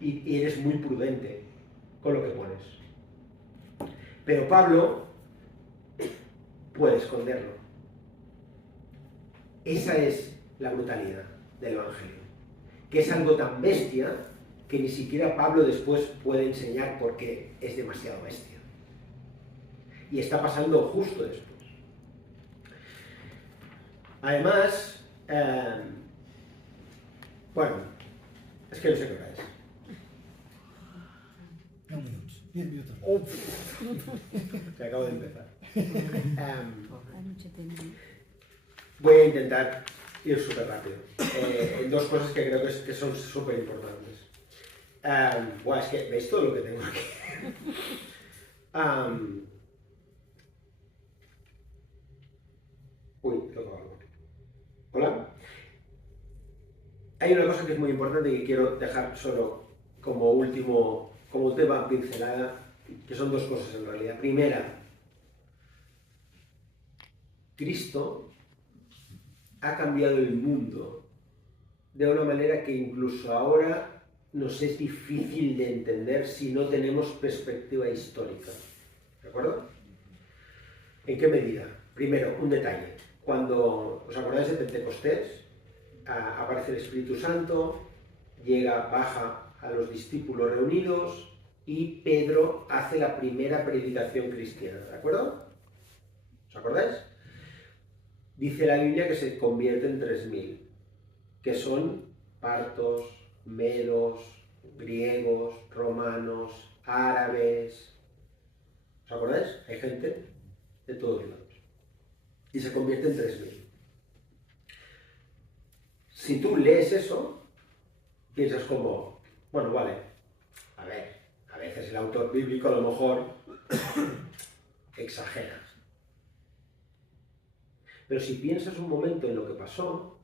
Y eres muy prudente con lo que pones. Pero Pablo puede esconderlo. Esa es la brutalidad del evangelio. Que es algo tan bestia que ni siquiera Pablo después puede enseñar porque es demasiado bestia. Y está pasando justo después. Además, bueno, es que no sé qué hora es. 10 minutos. Que acabo de empezar. Voy a intentar ir súper rápido. Dos cosas que creo que son súper importantes. Es que veis todo lo que tengo aquí. Toco algo. Hola. Hay una cosa que es muy importante y que quiero dejar solo como último, como tema pincelada, que son dos cosas en realidad. Primera, Cristo ha cambiado el mundo de una manera que incluso ahora nos es difícil de entender si no tenemos perspectiva histórica. ¿De acuerdo? ¿En qué medida? Primero, un detalle. Cuando os acordáis de Pentecostés, aparece el Espíritu Santo, baja a los discípulos reunidos y Pedro hace la primera predicación cristiana. ¿De acuerdo? ¿Os acordáis? Dice la Biblia que se convierte en 3.000, que son partos, medos, griegos, romanos, árabes. ¿Os acordáis? Hay gente de todos lados. Y se convierte en 3.000. si tú lees eso, piensas como, bueno, vale, a ver, a veces el autor bíblico a lo mejor exagera. Pero si piensas un momento en lo que pasó,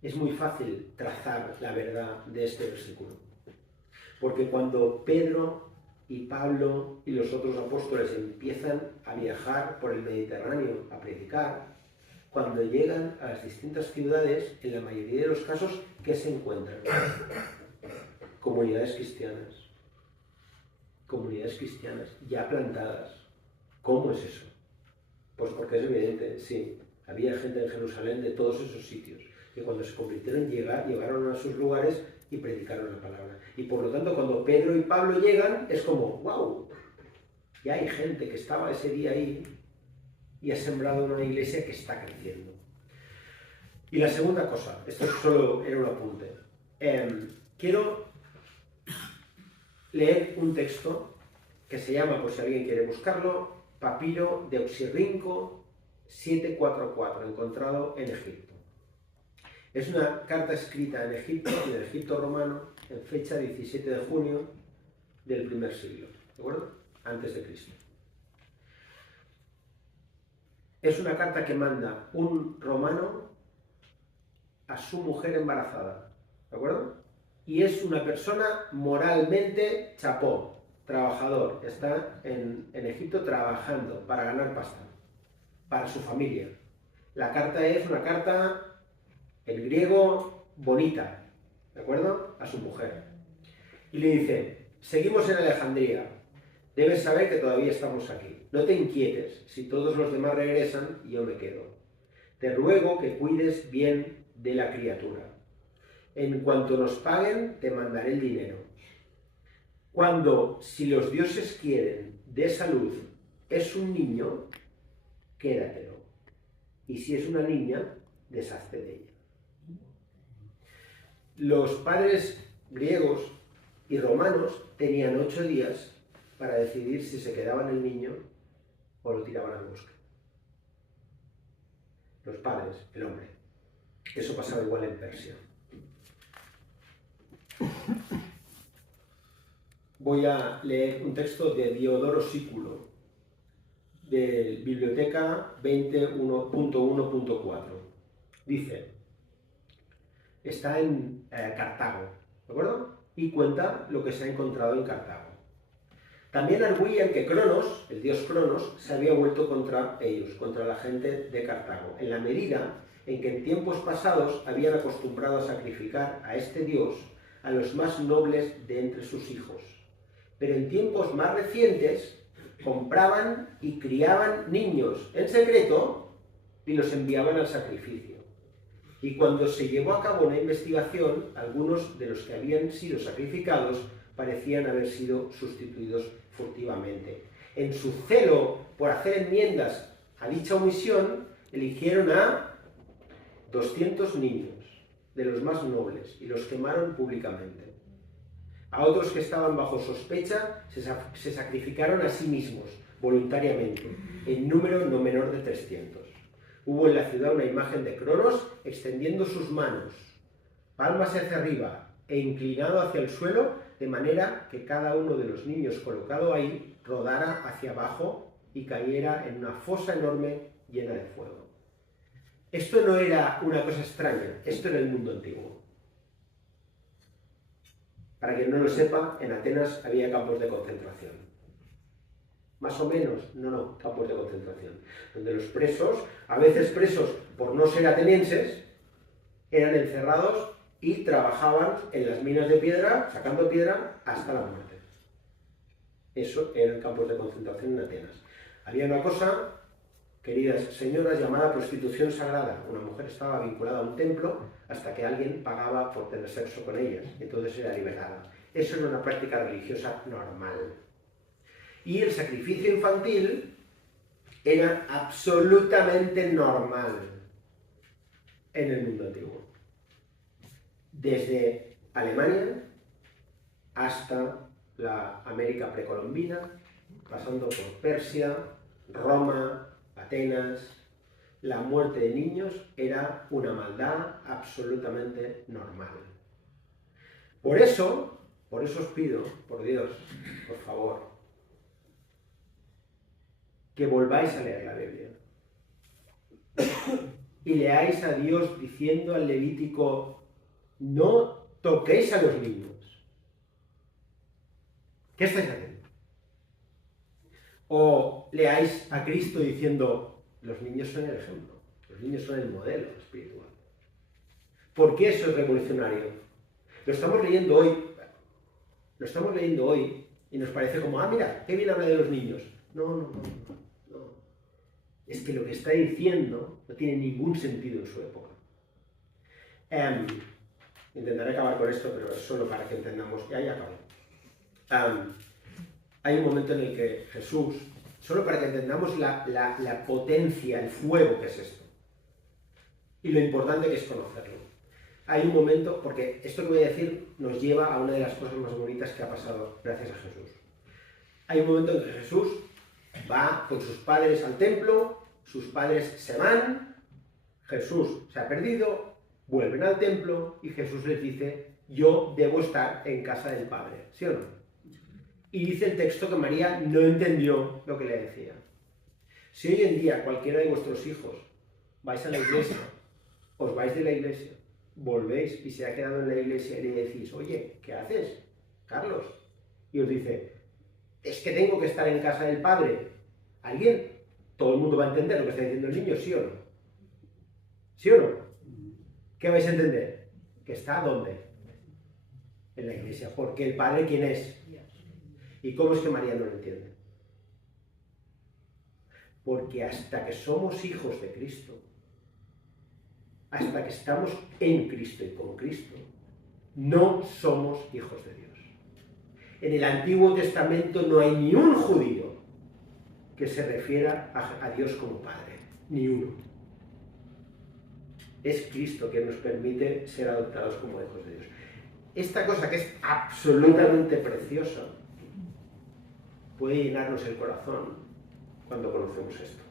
es muy fácil trazar la verdad de este versículo. Porque cuando Pedro y Pablo y los otros apóstoles empiezan a viajar por el Mediterráneo a predicar, cuando llegan a las distintas ciudades, en la mayoría de los casos, ¿qué se encuentran? Comunidades cristianas. Comunidades cristianas ya plantadas. ¿Cómo es eso? Pues porque es evidente, sí. Había gente en Jerusalén de todos esos sitios, que cuando se convirtieron llegaron a sus lugares y predicaron la palabra. Y por lo tanto, cuando Pedro y Pablo llegan, es como, wow, ya hay gente que estaba ese día ahí y ha sembrado una iglesia que está creciendo. Y la segunda cosa, esto solo era un apunte. Quiero leer un texto que se llama, por si alguien quiere buscarlo, Papiro de Oxirrinco 744, encontrado en Egipto. Es una carta escrita en Egipto, en el Egipto romano, en fecha 17 de junio del primer siglo, ¿de acuerdo? Antes de Cristo. Es una carta que manda un romano a su mujer embarazada, ¿de acuerdo? Y es una persona moralmente chapó, trabajador, está en Egipto trabajando para ganar pasta, para su familia. La carta es una carta, el griego, bonita, ¿de acuerdo? A su mujer. Y le dice, seguimos en Alejandría, debes saber que todavía estamos aquí. No te inquietes, si todos los demás regresan, yo me quedo. Te ruego que cuides bien de la criatura. En cuanto nos paguen, te mandaré el dinero. Cuando, si los dioses quieren, dé salud, es un niño, quédatelo. Y si es una niña, deshazte de ella. Los padres griegos y romanos tenían 8 días para decidir si se quedaban el niño o lo tiraban al bosque. Los padres, el hombre. Eso pasaba igual en Persia. Voy a leer un texto de Diodoro Sículo, de Biblioteca 21.1.4. Dice, está en Cartago, ¿de acuerdo? Y cuenta lo que se ha encontrado en Cartago. También arguían que Cronos, el dios Cronos, se había vuelto contra ellos, contra la gente de Cartago, en la medida en que en tiempos pasados habían acostumbrado a sacrificar a este dios a los más nobles de entre sus hijos. Pero en tiempos más recientes compraban y criaban niños en secreto y los enviaban al sacrificio. Y cuando se llevó a cabo una investigación, algunos de los que habían sido sacrificados parecían haber sido sustituidos furtivamente. En su celo por hacer enmiendas a dicha omisión, eligieron a 200 niños, de los más nobles, y los quemaron públicamente. A otros que estaban bajo sospecha se sacrificaron a sí mismos, voluntariamente, en número no menor de 300. Hubo en la ciudad una imagen de Cronos extendiendo sus manos, palmas hacia arriba e inclinado hacia el suelo, de manera que cada uno de los niños colocado ahí rodara hacia abajo y cayera en una fosa enorme llena de fuego. Esto no era una cosa extraña, esto era el mundo antiguo. Para quien no lo sepa, en Atenas había campos de concentración. Más o menos, no, campos de concentración. Donde los presos, a veces presos por no ser atenienses, eran encerrados y trabajaban en las minas de piedra, sacando piedra hasta la muerte. Eso eran campos de concentración en Atenas. Había una cosa, queridas señoras, llamada prostitución sagrada. Una mujer estaba vinculada a un templo hasta que alguien pagaba por tener sexo con ellas. Entonces era liberada. Eso era una práctica religiosa normal. Y el sacrificio infantil era absolutamente normal en el mundo antiguo. Desde Alemania hasta la América precolombina, pasando por Persia, Roma, Atenas, la muerte de niños era una maldad absolutamente normal. Por eso os pido, por Dios, por favor, que volváis a leer la Biblia. Y leáis a Dios diciendo al Levítico, no toquéis a los niños. ¿Qué estáis haciendo? O leáis a Cristo diciendo, los niños son el ejemplo, los niños son el modelo espiritual. ¿Por qué eso es revolucionario? Lo estamos leyendo hoy y nos parece como, mira, qué bien habla de los niños. No. Es que lo que está diciendo no tiene ningún sentido en su época. Intentaré acabar con esto, pero es solo para que entendamos. Y ahí acabo. Hay un momento en el que Jesús, solo para que entendamos la potencia, el fuego que es esto, y lo importante que es conocerlo. Hay un momento, porque esto que voy a decir nos lleva a una de las cosas más bonitas que ha pasado gracias a Jesús. Hay un momento en que Jesús va con sus padres al templo, sus padres se van, Jesús se ha perdido, vuelven al templo y Jesús les dice, yo debo estar en casa del Padre, ¿sí o no? Y dice el texto que María no entendió lo que le decía. Si hoy en día cualquiera de vuestros hijos vais a la iglesia, os vais de la iglesia, volvéis y se ha quedado en la iglesia y le decís, oye, ¿qué haces, Carlos? Y os dice, es que tengo que estar en casa del Padre. ¿Alguien? Todo el mundo va a entender lo que está diciendo el niño, ¿sí o no? ¿Sí o no? ¿Qué vais a entender? ¿Que está dónde? En la iglesia. Porque el Padre, ¿quién es? ¿Y cómo es que María no lo entiende? Porque hasta que somos hijos de Cristo, hasta que estamos en Cristo y con Cristo, no somos hijos de Dios. En el Antiguo Testamento no hay ni un judío que se refiera a Dios como Padre, ni uno. Es Cristo quien nos permite ser adoptados como hijos de Dios. Esta cosa que es absolutamente preciosa puede llenarnos el corazón cuando conocemos esto,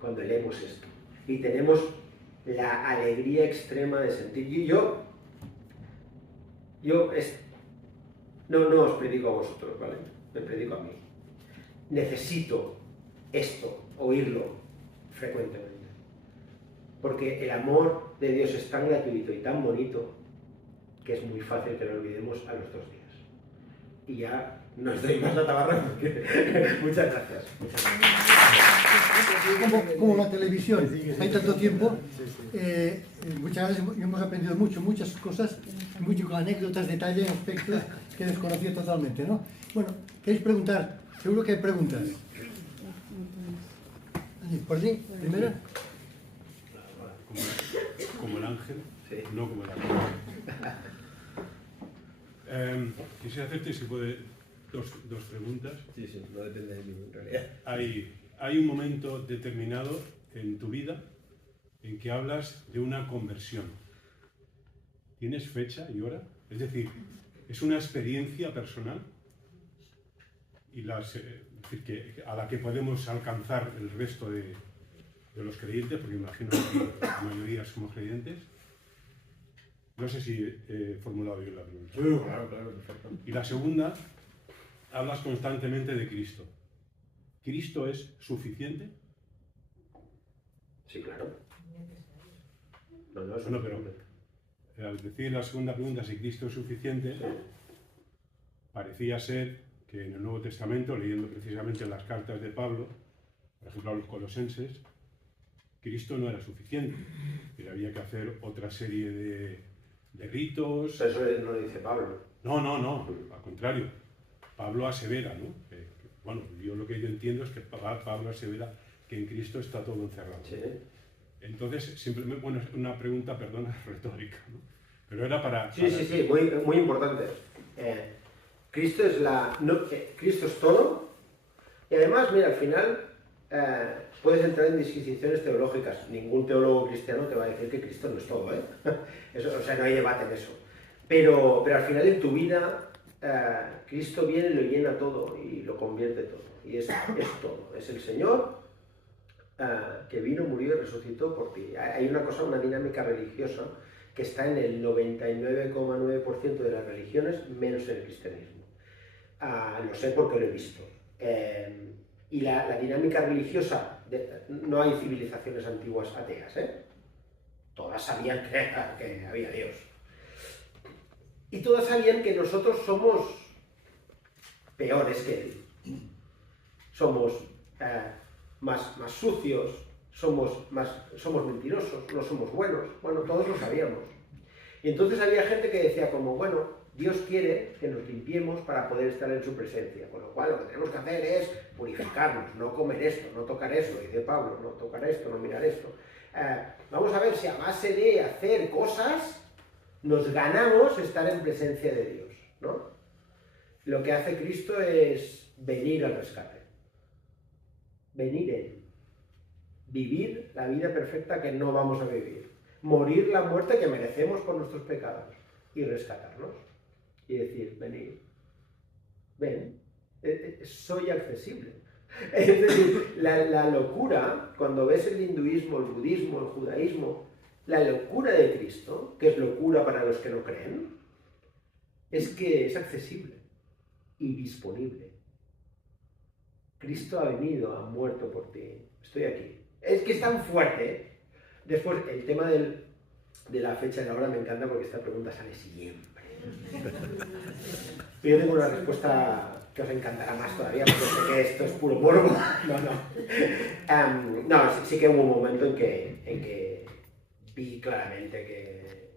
cuando leemos esto y tenemos la alegría extrema de sentir. No os predico a vosotros, ¿vale? Me predico a mí. Necesito esto, oírlo frecuentemente. Porque el amor de Dios es tan gratuito y tan bonito que es muy fácil que lo olvidemos a los 2 días. Y ya no os doy más la tabarra porque... Muchas gracias. Como la televisión, hay tanto tiempo, muchas veces hemos aprendido muchas cosas, muchas anécdotas, detalles, aspectos que desconocía totalmente, ¿no? Bueno, ¿queréis preguntar? Seguro que hay preguntas. ¿Por allí? ¿Primera? Como el ángel, Sí. no como el ángel. Quisiera hacerte, si puede, dos preguntas. Sí, no depende de mí en realidad. Hay un momento determinado en tu vida en que hablas de una conversión. ¿Tienes fecha y hora? Es decir, ¿es una experiencia personal? Y a la que podemos alcanzar el resto de los creyentes, porque imagino que la mayoría somos creyentes. No sé si he formulado bien la pregunta. Sí, claro, perfecto. Y la segunda, hablas constantemente de Cristo. ¿Cristo es suficiente? Sí, claro. No, Bueno, pero al decir la segunda pregunta, si Cristo es suficiente, parecía ser que en el Nuevo Testamento, leyendo precisamente las cartas de Pablo, por ejemplo a los colosenses, Cristo no era suficiente, pero había que hacer otra serie de ritos. Pero eso no lo dice Pablo. No, al contrario. Pablo asevera, ¿no? Bueno, yo lo que yo entiendo es que Pablo asevera que en Cristo está todo encerrado. Sí. Entonces, simplemente, bueno, es una pregunta, perdona, retórica, ¿no? Pero era para... Sí, muy importante. Cristo es Cristo es todo. Y además, mira, al final puedes entrar en disquisiciones teológicas. Ningún teólogo cristiano te va a decir que Cristo no es todo, ¿eh? Eso, o sea, no hay debate en eso. Pero al final en tu vida Cristo viene y lo llena todo y lo convierte todo. Y es todo. Es el Señor. que vino, murió y resucitó por ti. Hay una cosa, una dinámica religiosa que está en el 99,9% de las religiones, menos en el cristianismo. Lo sé porque lo he visto. Y la dinámica religiosa, no hay civilizaciones antiguas ateas, todas sabían que había Dios. Y todas sabían que nosotros somos peores que Él. Somos más sucios, somos mentirosos, no somos buenos. Bueno, todos lo sabíamos. Y entonces había gente que decía como, bueno, Dios quiere que nos limpiemos para poder estar en su presencia, con lo cual lo que tenemos que hacer es purificarnos, no comer esto, no tocar esto, dice Pablo, no tocar esto, no mirar esto. Vamos a ver si a base de hacer cosas nos ganamos estar en presencia de Dios, ¿no? Lo que hace Cristo es venir al rescate, venir Él, vivir la vida perfecta que no vamos a vivir, morir la muerte que merecemos por nuestros pecados y rescatarnos. Y decir, venid, ven, soy accesible. Es decir, la locura, cuando ves el hinduismo, el budismo, el judaísmo, la locura de Cristo, que es locura para los que no creen, es que es accesible y disponible. Cristo ha venido, ha muerto por ti, estoy aquí. Es que es tan fuerte. Después, el tema de la fecha y la hora me encanta porque esta pregunta sale siempre. Yo tengo una respuesta que os encantará más todavía porque sé que esto es puro morbo. No, sí que hubo un momento en que vi claramente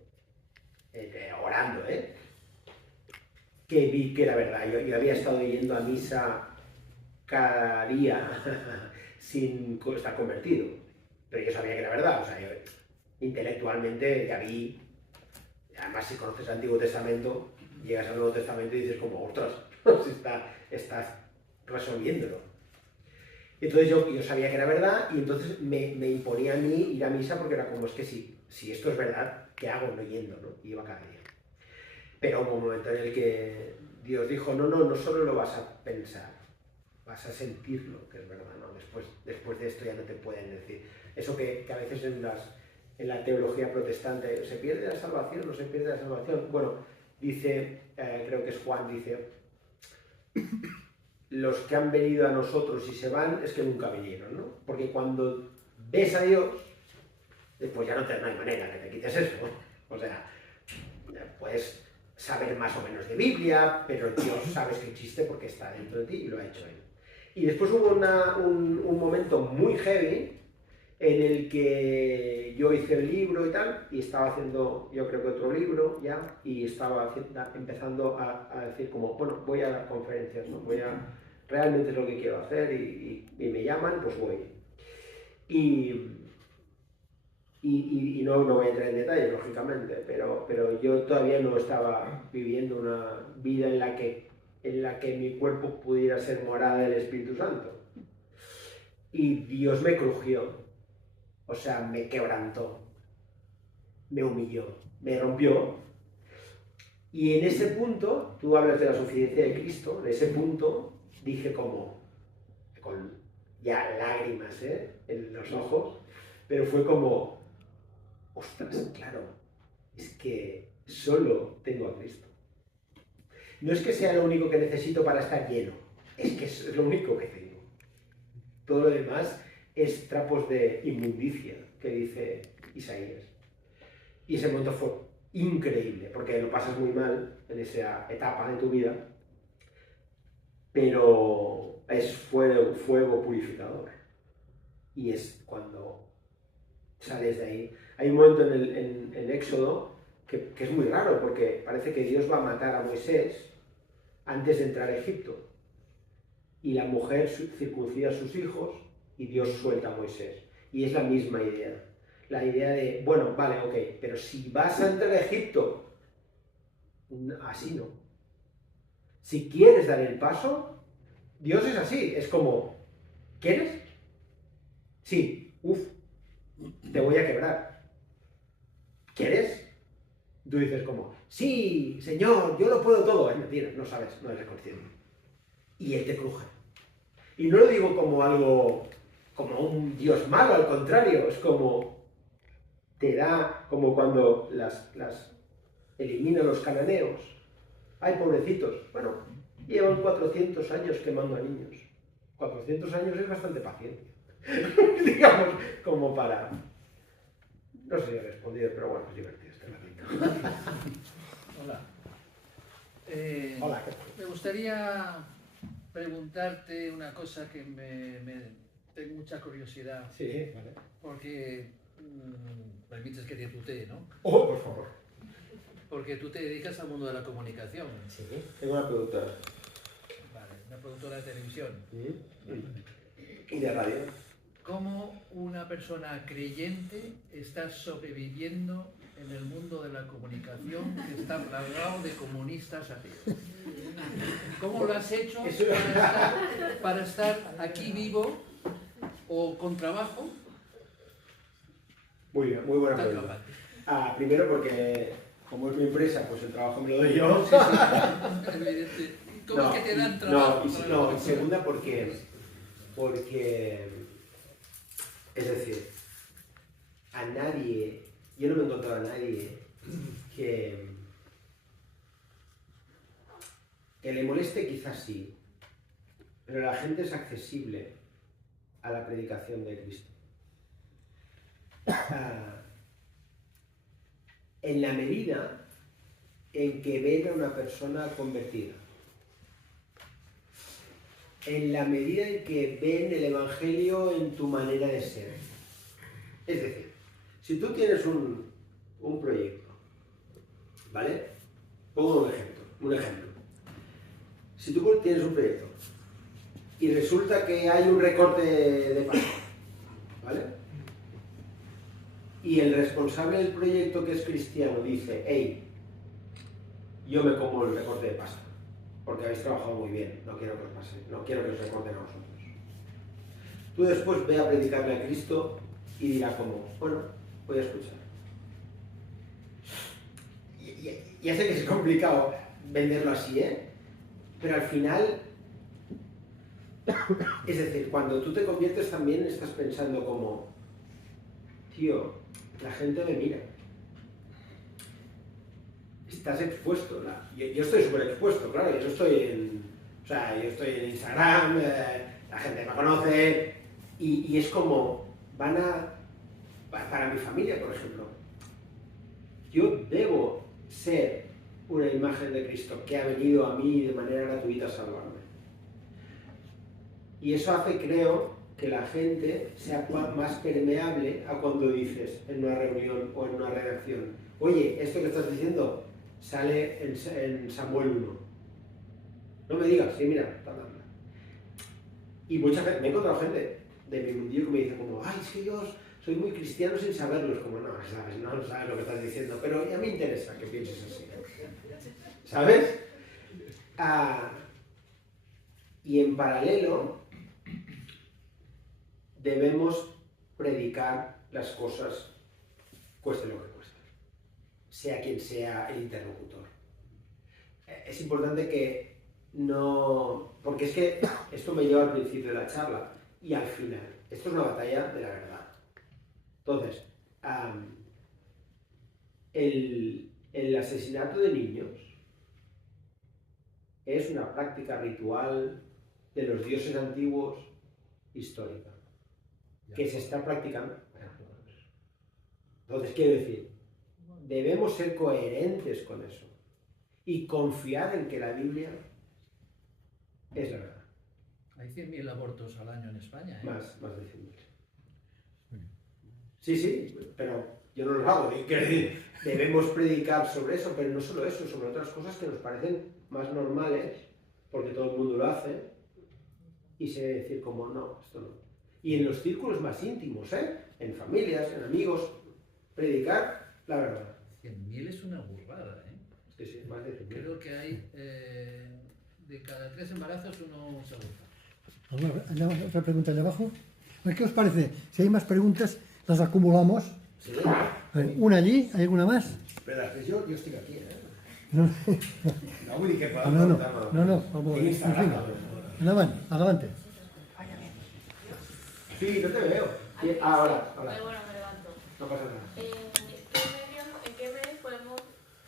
que orando, que vi que era verdad. Yo había estado yendo a misa cada día sin estar convertido, pero yo sabía que era verdad. O sea, yo intelectualmente ya vi. Además, si conoces el Antiguo Testamento, llegas al Nuevo Testamento y dices como, ostras, estás resolviéndolo. Entonces yo sabía que era verdad y entonces me imponía a mí ir a misa porque era como, es que si esto es verdad, ¿qué hago no yendo? ¿No? Y iba cada día. Pero hubo un momento en el que Dios dijo, no solo lo vas a pensar, vas a sentirlo, que es verdad, ¿no? Después de esto ya no te pueden decir. Eso que a veces en la teología protestante, ¿se pierde la salvación? ¿No se pierde la salvación? Bueno, dice, creo que es Juan, dice, los que han venido a nosotros y se van es que nunca vinieron, ¿no? Porque cuando ves a Dios, pues ya no hay manera que te quites eso, ¿no? O sea, puedes saber más o menos de Biblia, pero Dios sabes que existe porque está dentro de ti y lo ha hecho Él. Y después hubo un momento muy heavy en el que yo hice el libro y tal, y estaba haciendo, yo creo que otro libro ya, y estaba empezando a decir como, bueno, voy a dar conferencias, ¿no? Realmente es lo que quiero hacer, y me llaman, pues voy. Y no voy a entrar en detalles, lógicamente, pero yo todavía no estaba viviendo una vida en la que mi cuerpo pudiera ser morada del Espíritu Santo. Y Dios me crujió. O sea, me quebrantó, me humilló, me rompió. Y en ese punto, tú hablas de la suficiencia de Cristo, en ese punto dije como, con ya lágrimas en los ojos, pero fue como, ostras, claro, es que solo tengo a Cristo. No es que sea lo único que necesito para estar lleno, es que es lo único que tengo. Todo lo demás es trapos de inmundicia, que dice Isaías. Y ese momento fue increíble, porque lo pasas muy mal en esa etapa de tu vida, pero es fuego purificador. Y es cuando sales de ahí. Hay un momento en Éxodo que es muy raro, porque parece que Dios va a matar a Moisés antes de entrar a Egipto. Y la mujer circuncida a sus hijos, y Dios suelta a Moisés. Y es la misma idea. La idea de, bueno, vale, ok, pero si vas a entrar a Egipto, así no. Si quieres dar el paso, Dios es así. Es como, ¿quieres? Sí, te voy a quebrar. ¿Quieres? Tú dices como, sí, Señor, yo lo puedo todo. Es mentira, no sabes, no eres consciente. Y Él te cruje. Y no lo digo como algo como un Dios malo, al contrario, es como te da, como cuando las elimina los cananeos. Ay, pobrecitos. Bueno, llevan 400 años quemando a niños. 400 años es bastante paciencia. Digamos, como para... No sé si he respondido, pero bueno, es divertido este ratito. Hola. Hola, ¿qué tal? Me gustaría preguntarte una cosa que tengo mucha curiosidad, Sí, vale. porque permites que te tutee, ¿no? Oh, por favor. Porque tú te dedicas al mundo de la comunicación. Sí, tengo una productora. Vale, una productora de televisión. Y de radio. ¿Cómo una persona creyente está sobreviviendo en el mundo de la comunicación que está plagado de comunistas ateos? ¿Cómo lo has hecho para estar aquí vivo o con trabajo? Muy bien, muy buena pregunta. Primero porque, como es mi empresa, pues el trabajo me lo doy yo. Evidente. ¿Cómo es que te dan trabajo? No, y segunda porque, es decir, a nadie, yo no me he encontrado a nadie que le moleste, quizás sí, pero la gente es accesible a la predicación de Cristo. En la medida en que ven a una persona convertida, en la medida en que ven el Evangelio en tu manera de ser. Es decir, si tú tienes un proyecto, ¿vale? Pongo un ejemplo. Si tú tienes un proyecto y resulta que hay un recorte de pasta, ¿vale? Y el responsable del proyecto, que es cristiano, dice: hey, yo me como el recorte de pasta, porque habéis trabajado muy bien, no quiero que os pase, no quiero que os recorten a vosotros. Tú después ve a predicarle a Cristo y dirá como, bueno, voy a escuchar. Ya sé que es complicado venderlo así, pero al final, es decir, cuando tú te conviertes también estás pensando como, tío, la gente me mira. Estás expuesto. Yo estoy súper expuesto, claro. Yo estoy en Instagram, la gente me conoce y es como, para mi familia, por ejemplo, yo debo ser una imagen de Cristo que ha venido a mí de manera gratuita a salvarme. Y eso hace, creo, que la gente sea más permeable a cuando dices en una reunión o en una redacción: oye, esto que estás diciendo sale en Samuel 1. No me digas, sí, mira, y mucha gente, me he encontrado gente de mi mundillo que me dice como, ay, es que yo soy muy cristiano sin saberlo. Es como, no sabes lo que estás diciendo, pero ya me interesa que pienses así, ¿sabes? Y en paralelo debemos predicar las cosas cueste lo que cueste, sea quien sea el interlocutor. Es importante que no... Porque es que esto me lleva al principio de la charla y al final. Esto es una batalla de la verdad. Entonces, el asesinato de niños es una práctica ritual de los dioses antiguos histórica, que se está practicando. Entonces, quiero decir, debemos ser coherentes con eso y confiar en que la Biblia es la verdad. Hay 100.000 abortos al año en España, ¿eh? Más de 100.000. Sí, pero yo no lo hago. Quiero decir, debemos predicar sobre eso, pero no solo eso, sobre otras cosas que nos parecen más normales, porque todo el mundo lo hace, y se debe decir como, no, esto no. Y en los círculos más íntimos, en familias, en amigos, predicar la verdad. 100.000 es una burrada, ¿eh? Sí, más de 100.000. Creo que hay, de cada 3 embarazos, uno se aborta. ¿Otra pregunta allá abajo? ¿Qué os parece? Si hay más preguntas, las acumulamos. Sí. ¿Una allí? ¿Hay alguna más? Espera, yo estoy aquí, No, No, vull dir que no, no, no, por favor. En fin, adelante. Sí, no te veo. Sí, ahora. Bueno, me levanto. No pasa nada. ¿En qué medios podemos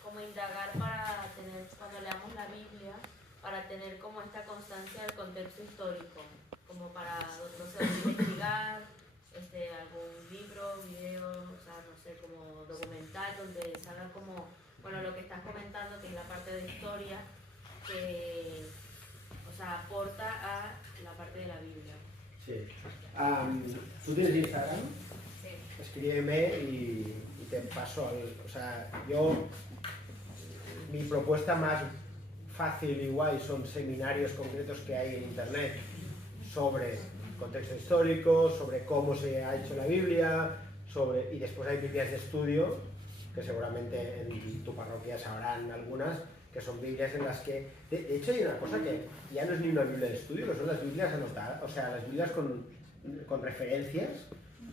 como indagar para tener, cuando leamos la Biblia, para tener como esta constancia del contexto histórico? Como para, no sé, investigar algún libro, video, o sea, no sé, como documental, donde salga como, bueno, lo que estás comentando, que es la parte de historia, que, o sea, aporta a la parte de la Biblia. Sí. ¿Tú tienes Instagram? Sí. Escríbeme y te paso al... O sea, mi propuesta más fácil y guay son seminarios concretos que hay en internet sobre contexto histórico, sobre cómo se ha hecho la Biblia, y después hay Biblias de estudio, que seguramente en tu parroquia sabrán algunas, que son Biblias en las que... De hecho hay una cosa que ya no es ni una Biblia de estudio, que son las Biblias anotadas, o sea, las Biblias con referencias,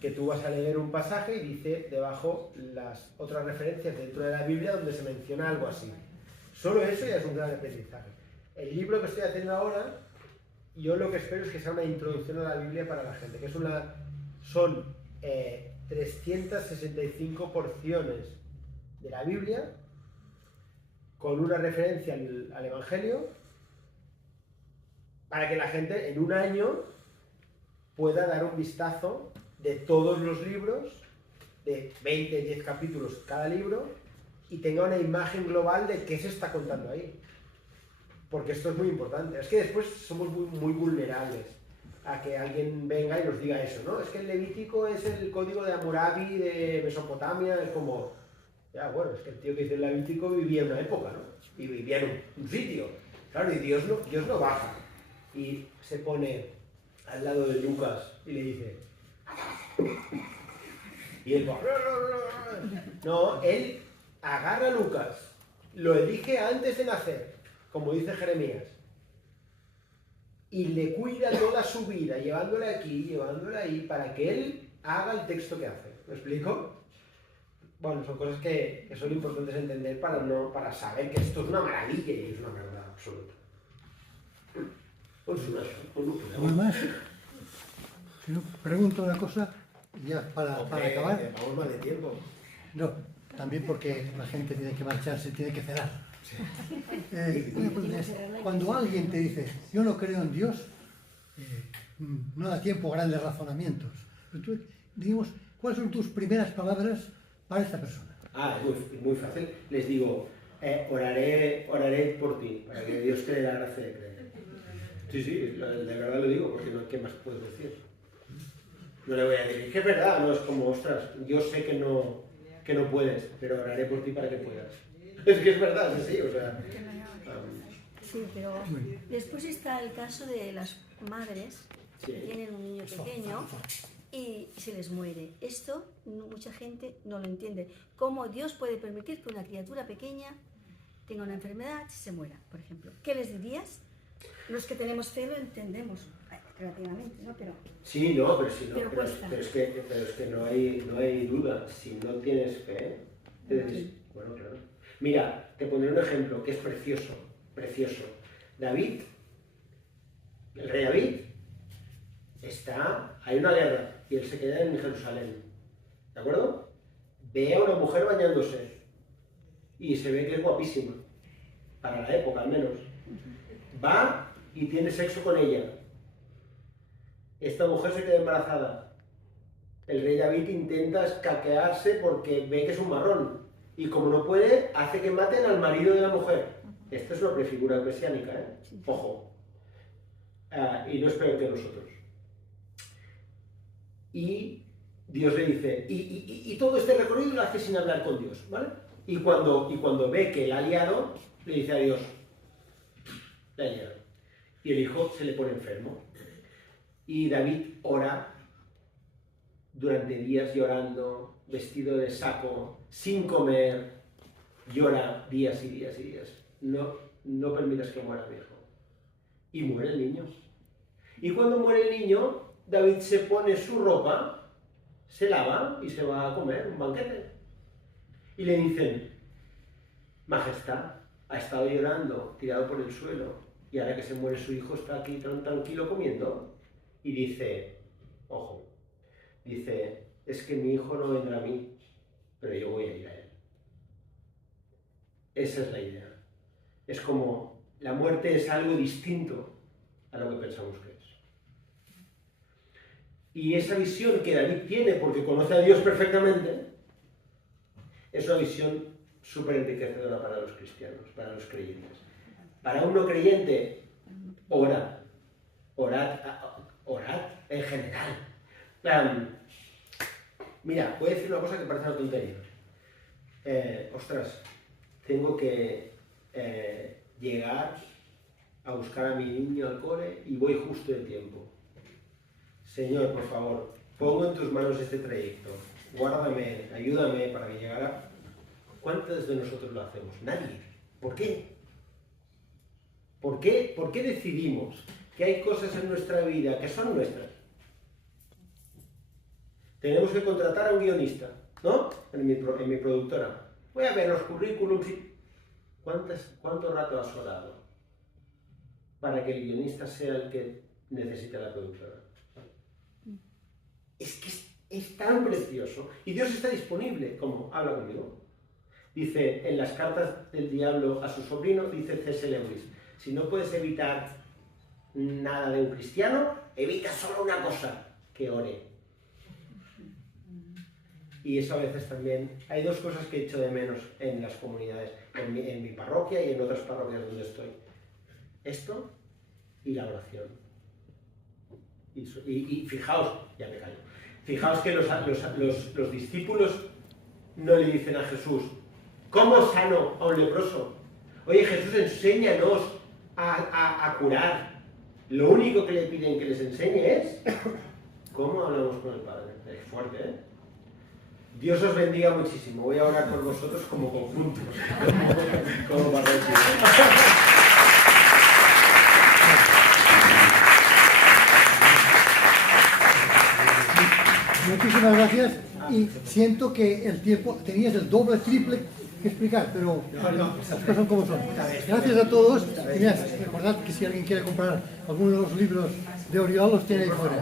que tú vas a leer un pasaje y dice debajo las otras referencias dentro de la Biblia donde se menciona algo así. Solo eso ya es un gran aprendizaje. El libro que estoy haciendo ahora, yo lo que espero es que sea una introducción a la Biblia para la gente, que son 365 porciones de la Biblia con una referencia al Evangelio, para que la gente en un año pueda dar un vistazo de todos los libros, de 20, 10 capítulos cada libro, y tenga una imagen global de qué se está contando ahí. Porque esto es muy importante. Es que después somos muy vulnerables a que alguien venga y nos diga eso, ¿no? Es que el Levítico es el código de Hammurabi de Mesopotamia, es como... Ya, bueno, es que el tío que dice el Levítico vivía en una época, ¿no? Y vivía en un sitio. Claro, y Dios no baja. Y se pone al lado de Lucas y le dice... Y él va... No, él agarra a Lucas, lo elige antes de nacer, como dice Jeremías, y le cuida toda su vida, llevándole aquí, llevándole ahí, para que él haga el texto que hace. ¿Me explico? Bueno, son cosas que son importantes entender para saber que esto es una maravilla y es una verdad absoluta. ¿Algo más? Si no, pregunto una cosa, ya para acabar. Vamos mal de tiempo. No, también porque la gente tiene que marcharse, tiene que cenar. Una pregunta es, cuando alguien te dice, yo no creo en Dios, no da tiempo a grandes razonamientos. Pero tú, digamos, ¿cuáles son tus primeras palabras para esta persona? Es muy fácil. Les digo, oraré por ti, para que Dios te dé la gracia de creer. Sí, de verdad lo digo, porque no, ¿qué más puedo decir? No le voy a decir, que es verdad, no es como, ostras, yo sé que no puedes, pero oraré por ti para que puedas. Es que es verdad, es así, o sea... Sí, pero después está el caso de las madres que tienen un niño pequeño y se les muere. Esto mucha gente no lo entiende. ¿Cómo Dios puede permitir que una criatura pequeña tenga una enfermedad y se muera, por ejemplo? ¿Qué les dirías? Los que tenemos fe lo entendemos relativamente, ¿no? Pero... Sí, no, pero es que no hay duda. Si no tienes fe, bueno, claro. Mira, te pondré un ejemplo que es precioso. David, el rey David, hay una guerra y él se queda en Jerusalén, ¿de acuerdo? Ve a una mujer bañándose y se ve que es guapísima, para la época al menos. Va y tiene sexo con ella. Esta mujer se queda embarazada. El rey David intenta escaquearse porque ve que es un marrón. Y como no puede, hace que maten al marido de la mujer. Esta es una prefigura mesiánica, ¿eh? Ojo. Y no es peor que nosotros. Y Dios le dice, y todo este recorrido lo hace sin hablar con Dios, ¿vale? Y cuando ve que la ha liado, le dice a Dios, la ha liado. Y el hijo se le pone enfermo. Y David ora durante días llorando, vestido de saco, sin comer, llora días y días y días. No permitas que muera mi hijo. Y muere el niño. Y cuando muere el niño, David se pone su ropa, se lava y se va a comer un banquete. Y le dicen, Majestad, ha estado llorando, tirado por el suelo, y ahora que se muere su hijo está aquí tan tranquilo comiendo. Y dice, ojo, dice, es que mi hijo no vendrá a mí, pero yo voy a ir a él. Esa es la idea. Es como la muerte es algo distinto a lo que pensamos que es. Y esa visión que David tiene, porque conoce a Dios perfectamente, es una visión súper enriquecedora para los cristianos, para los creyentes. Para un no creyente, orad. Orad en general. Mira, voy a decir una cosa que parece una tontería. Tengo que llegar a buscar a mi niño al cole y voy justo de tiempo. Señor, por favor, pongo en tus manos este trayecto. Guárdame, ayúdame para que llegara. ¿Cuántos de nosotros lo hacemos? Nadie. ¿Por qué? ¿Por qué decidimos que hay cosas en nuestra vida que son nuestras? Tenemos que contratar a un guionista, ¿no? En mi productora. Voy a ver los currículums y... ¿Cuánto rato has orado para que el guionista sea el que necesita la productora? Es que es tan precioso. Y Dios está disponible, como habla conmigo. Dice en las cartas del diablo a su sobrino, dice C.S. Lewis, si no puedes evitar nada de un cristiano, evita solo una cosa, que ore. Y eso a veces también, hay dos cosas que echo de menos en las comunidades, en mi parroquia y en otras parroquias donde estoy. Esto y la oración. Y fijaos, ya me callo, fijaos que los discípulos no le dicen a Jesús, ¿cómo sano a un leproso? Oye, Jesús, enséñanos a curar. Lo único que le piden que les enseñe es cómo hablamos con el Padre. Es fuerte, ¿eh? Dios os bendiga muchísimo. Voy a orar por vosotros como conjunto, como parroquia. Muchísimas gracias y siento que el tiempo, tenías el doble, triple que explicar, pero las cosas son como son. Gracias a todos y mirad, recordad que si alguien quiere comprar alguno de los libros de Oriol los tiene ahí fuera.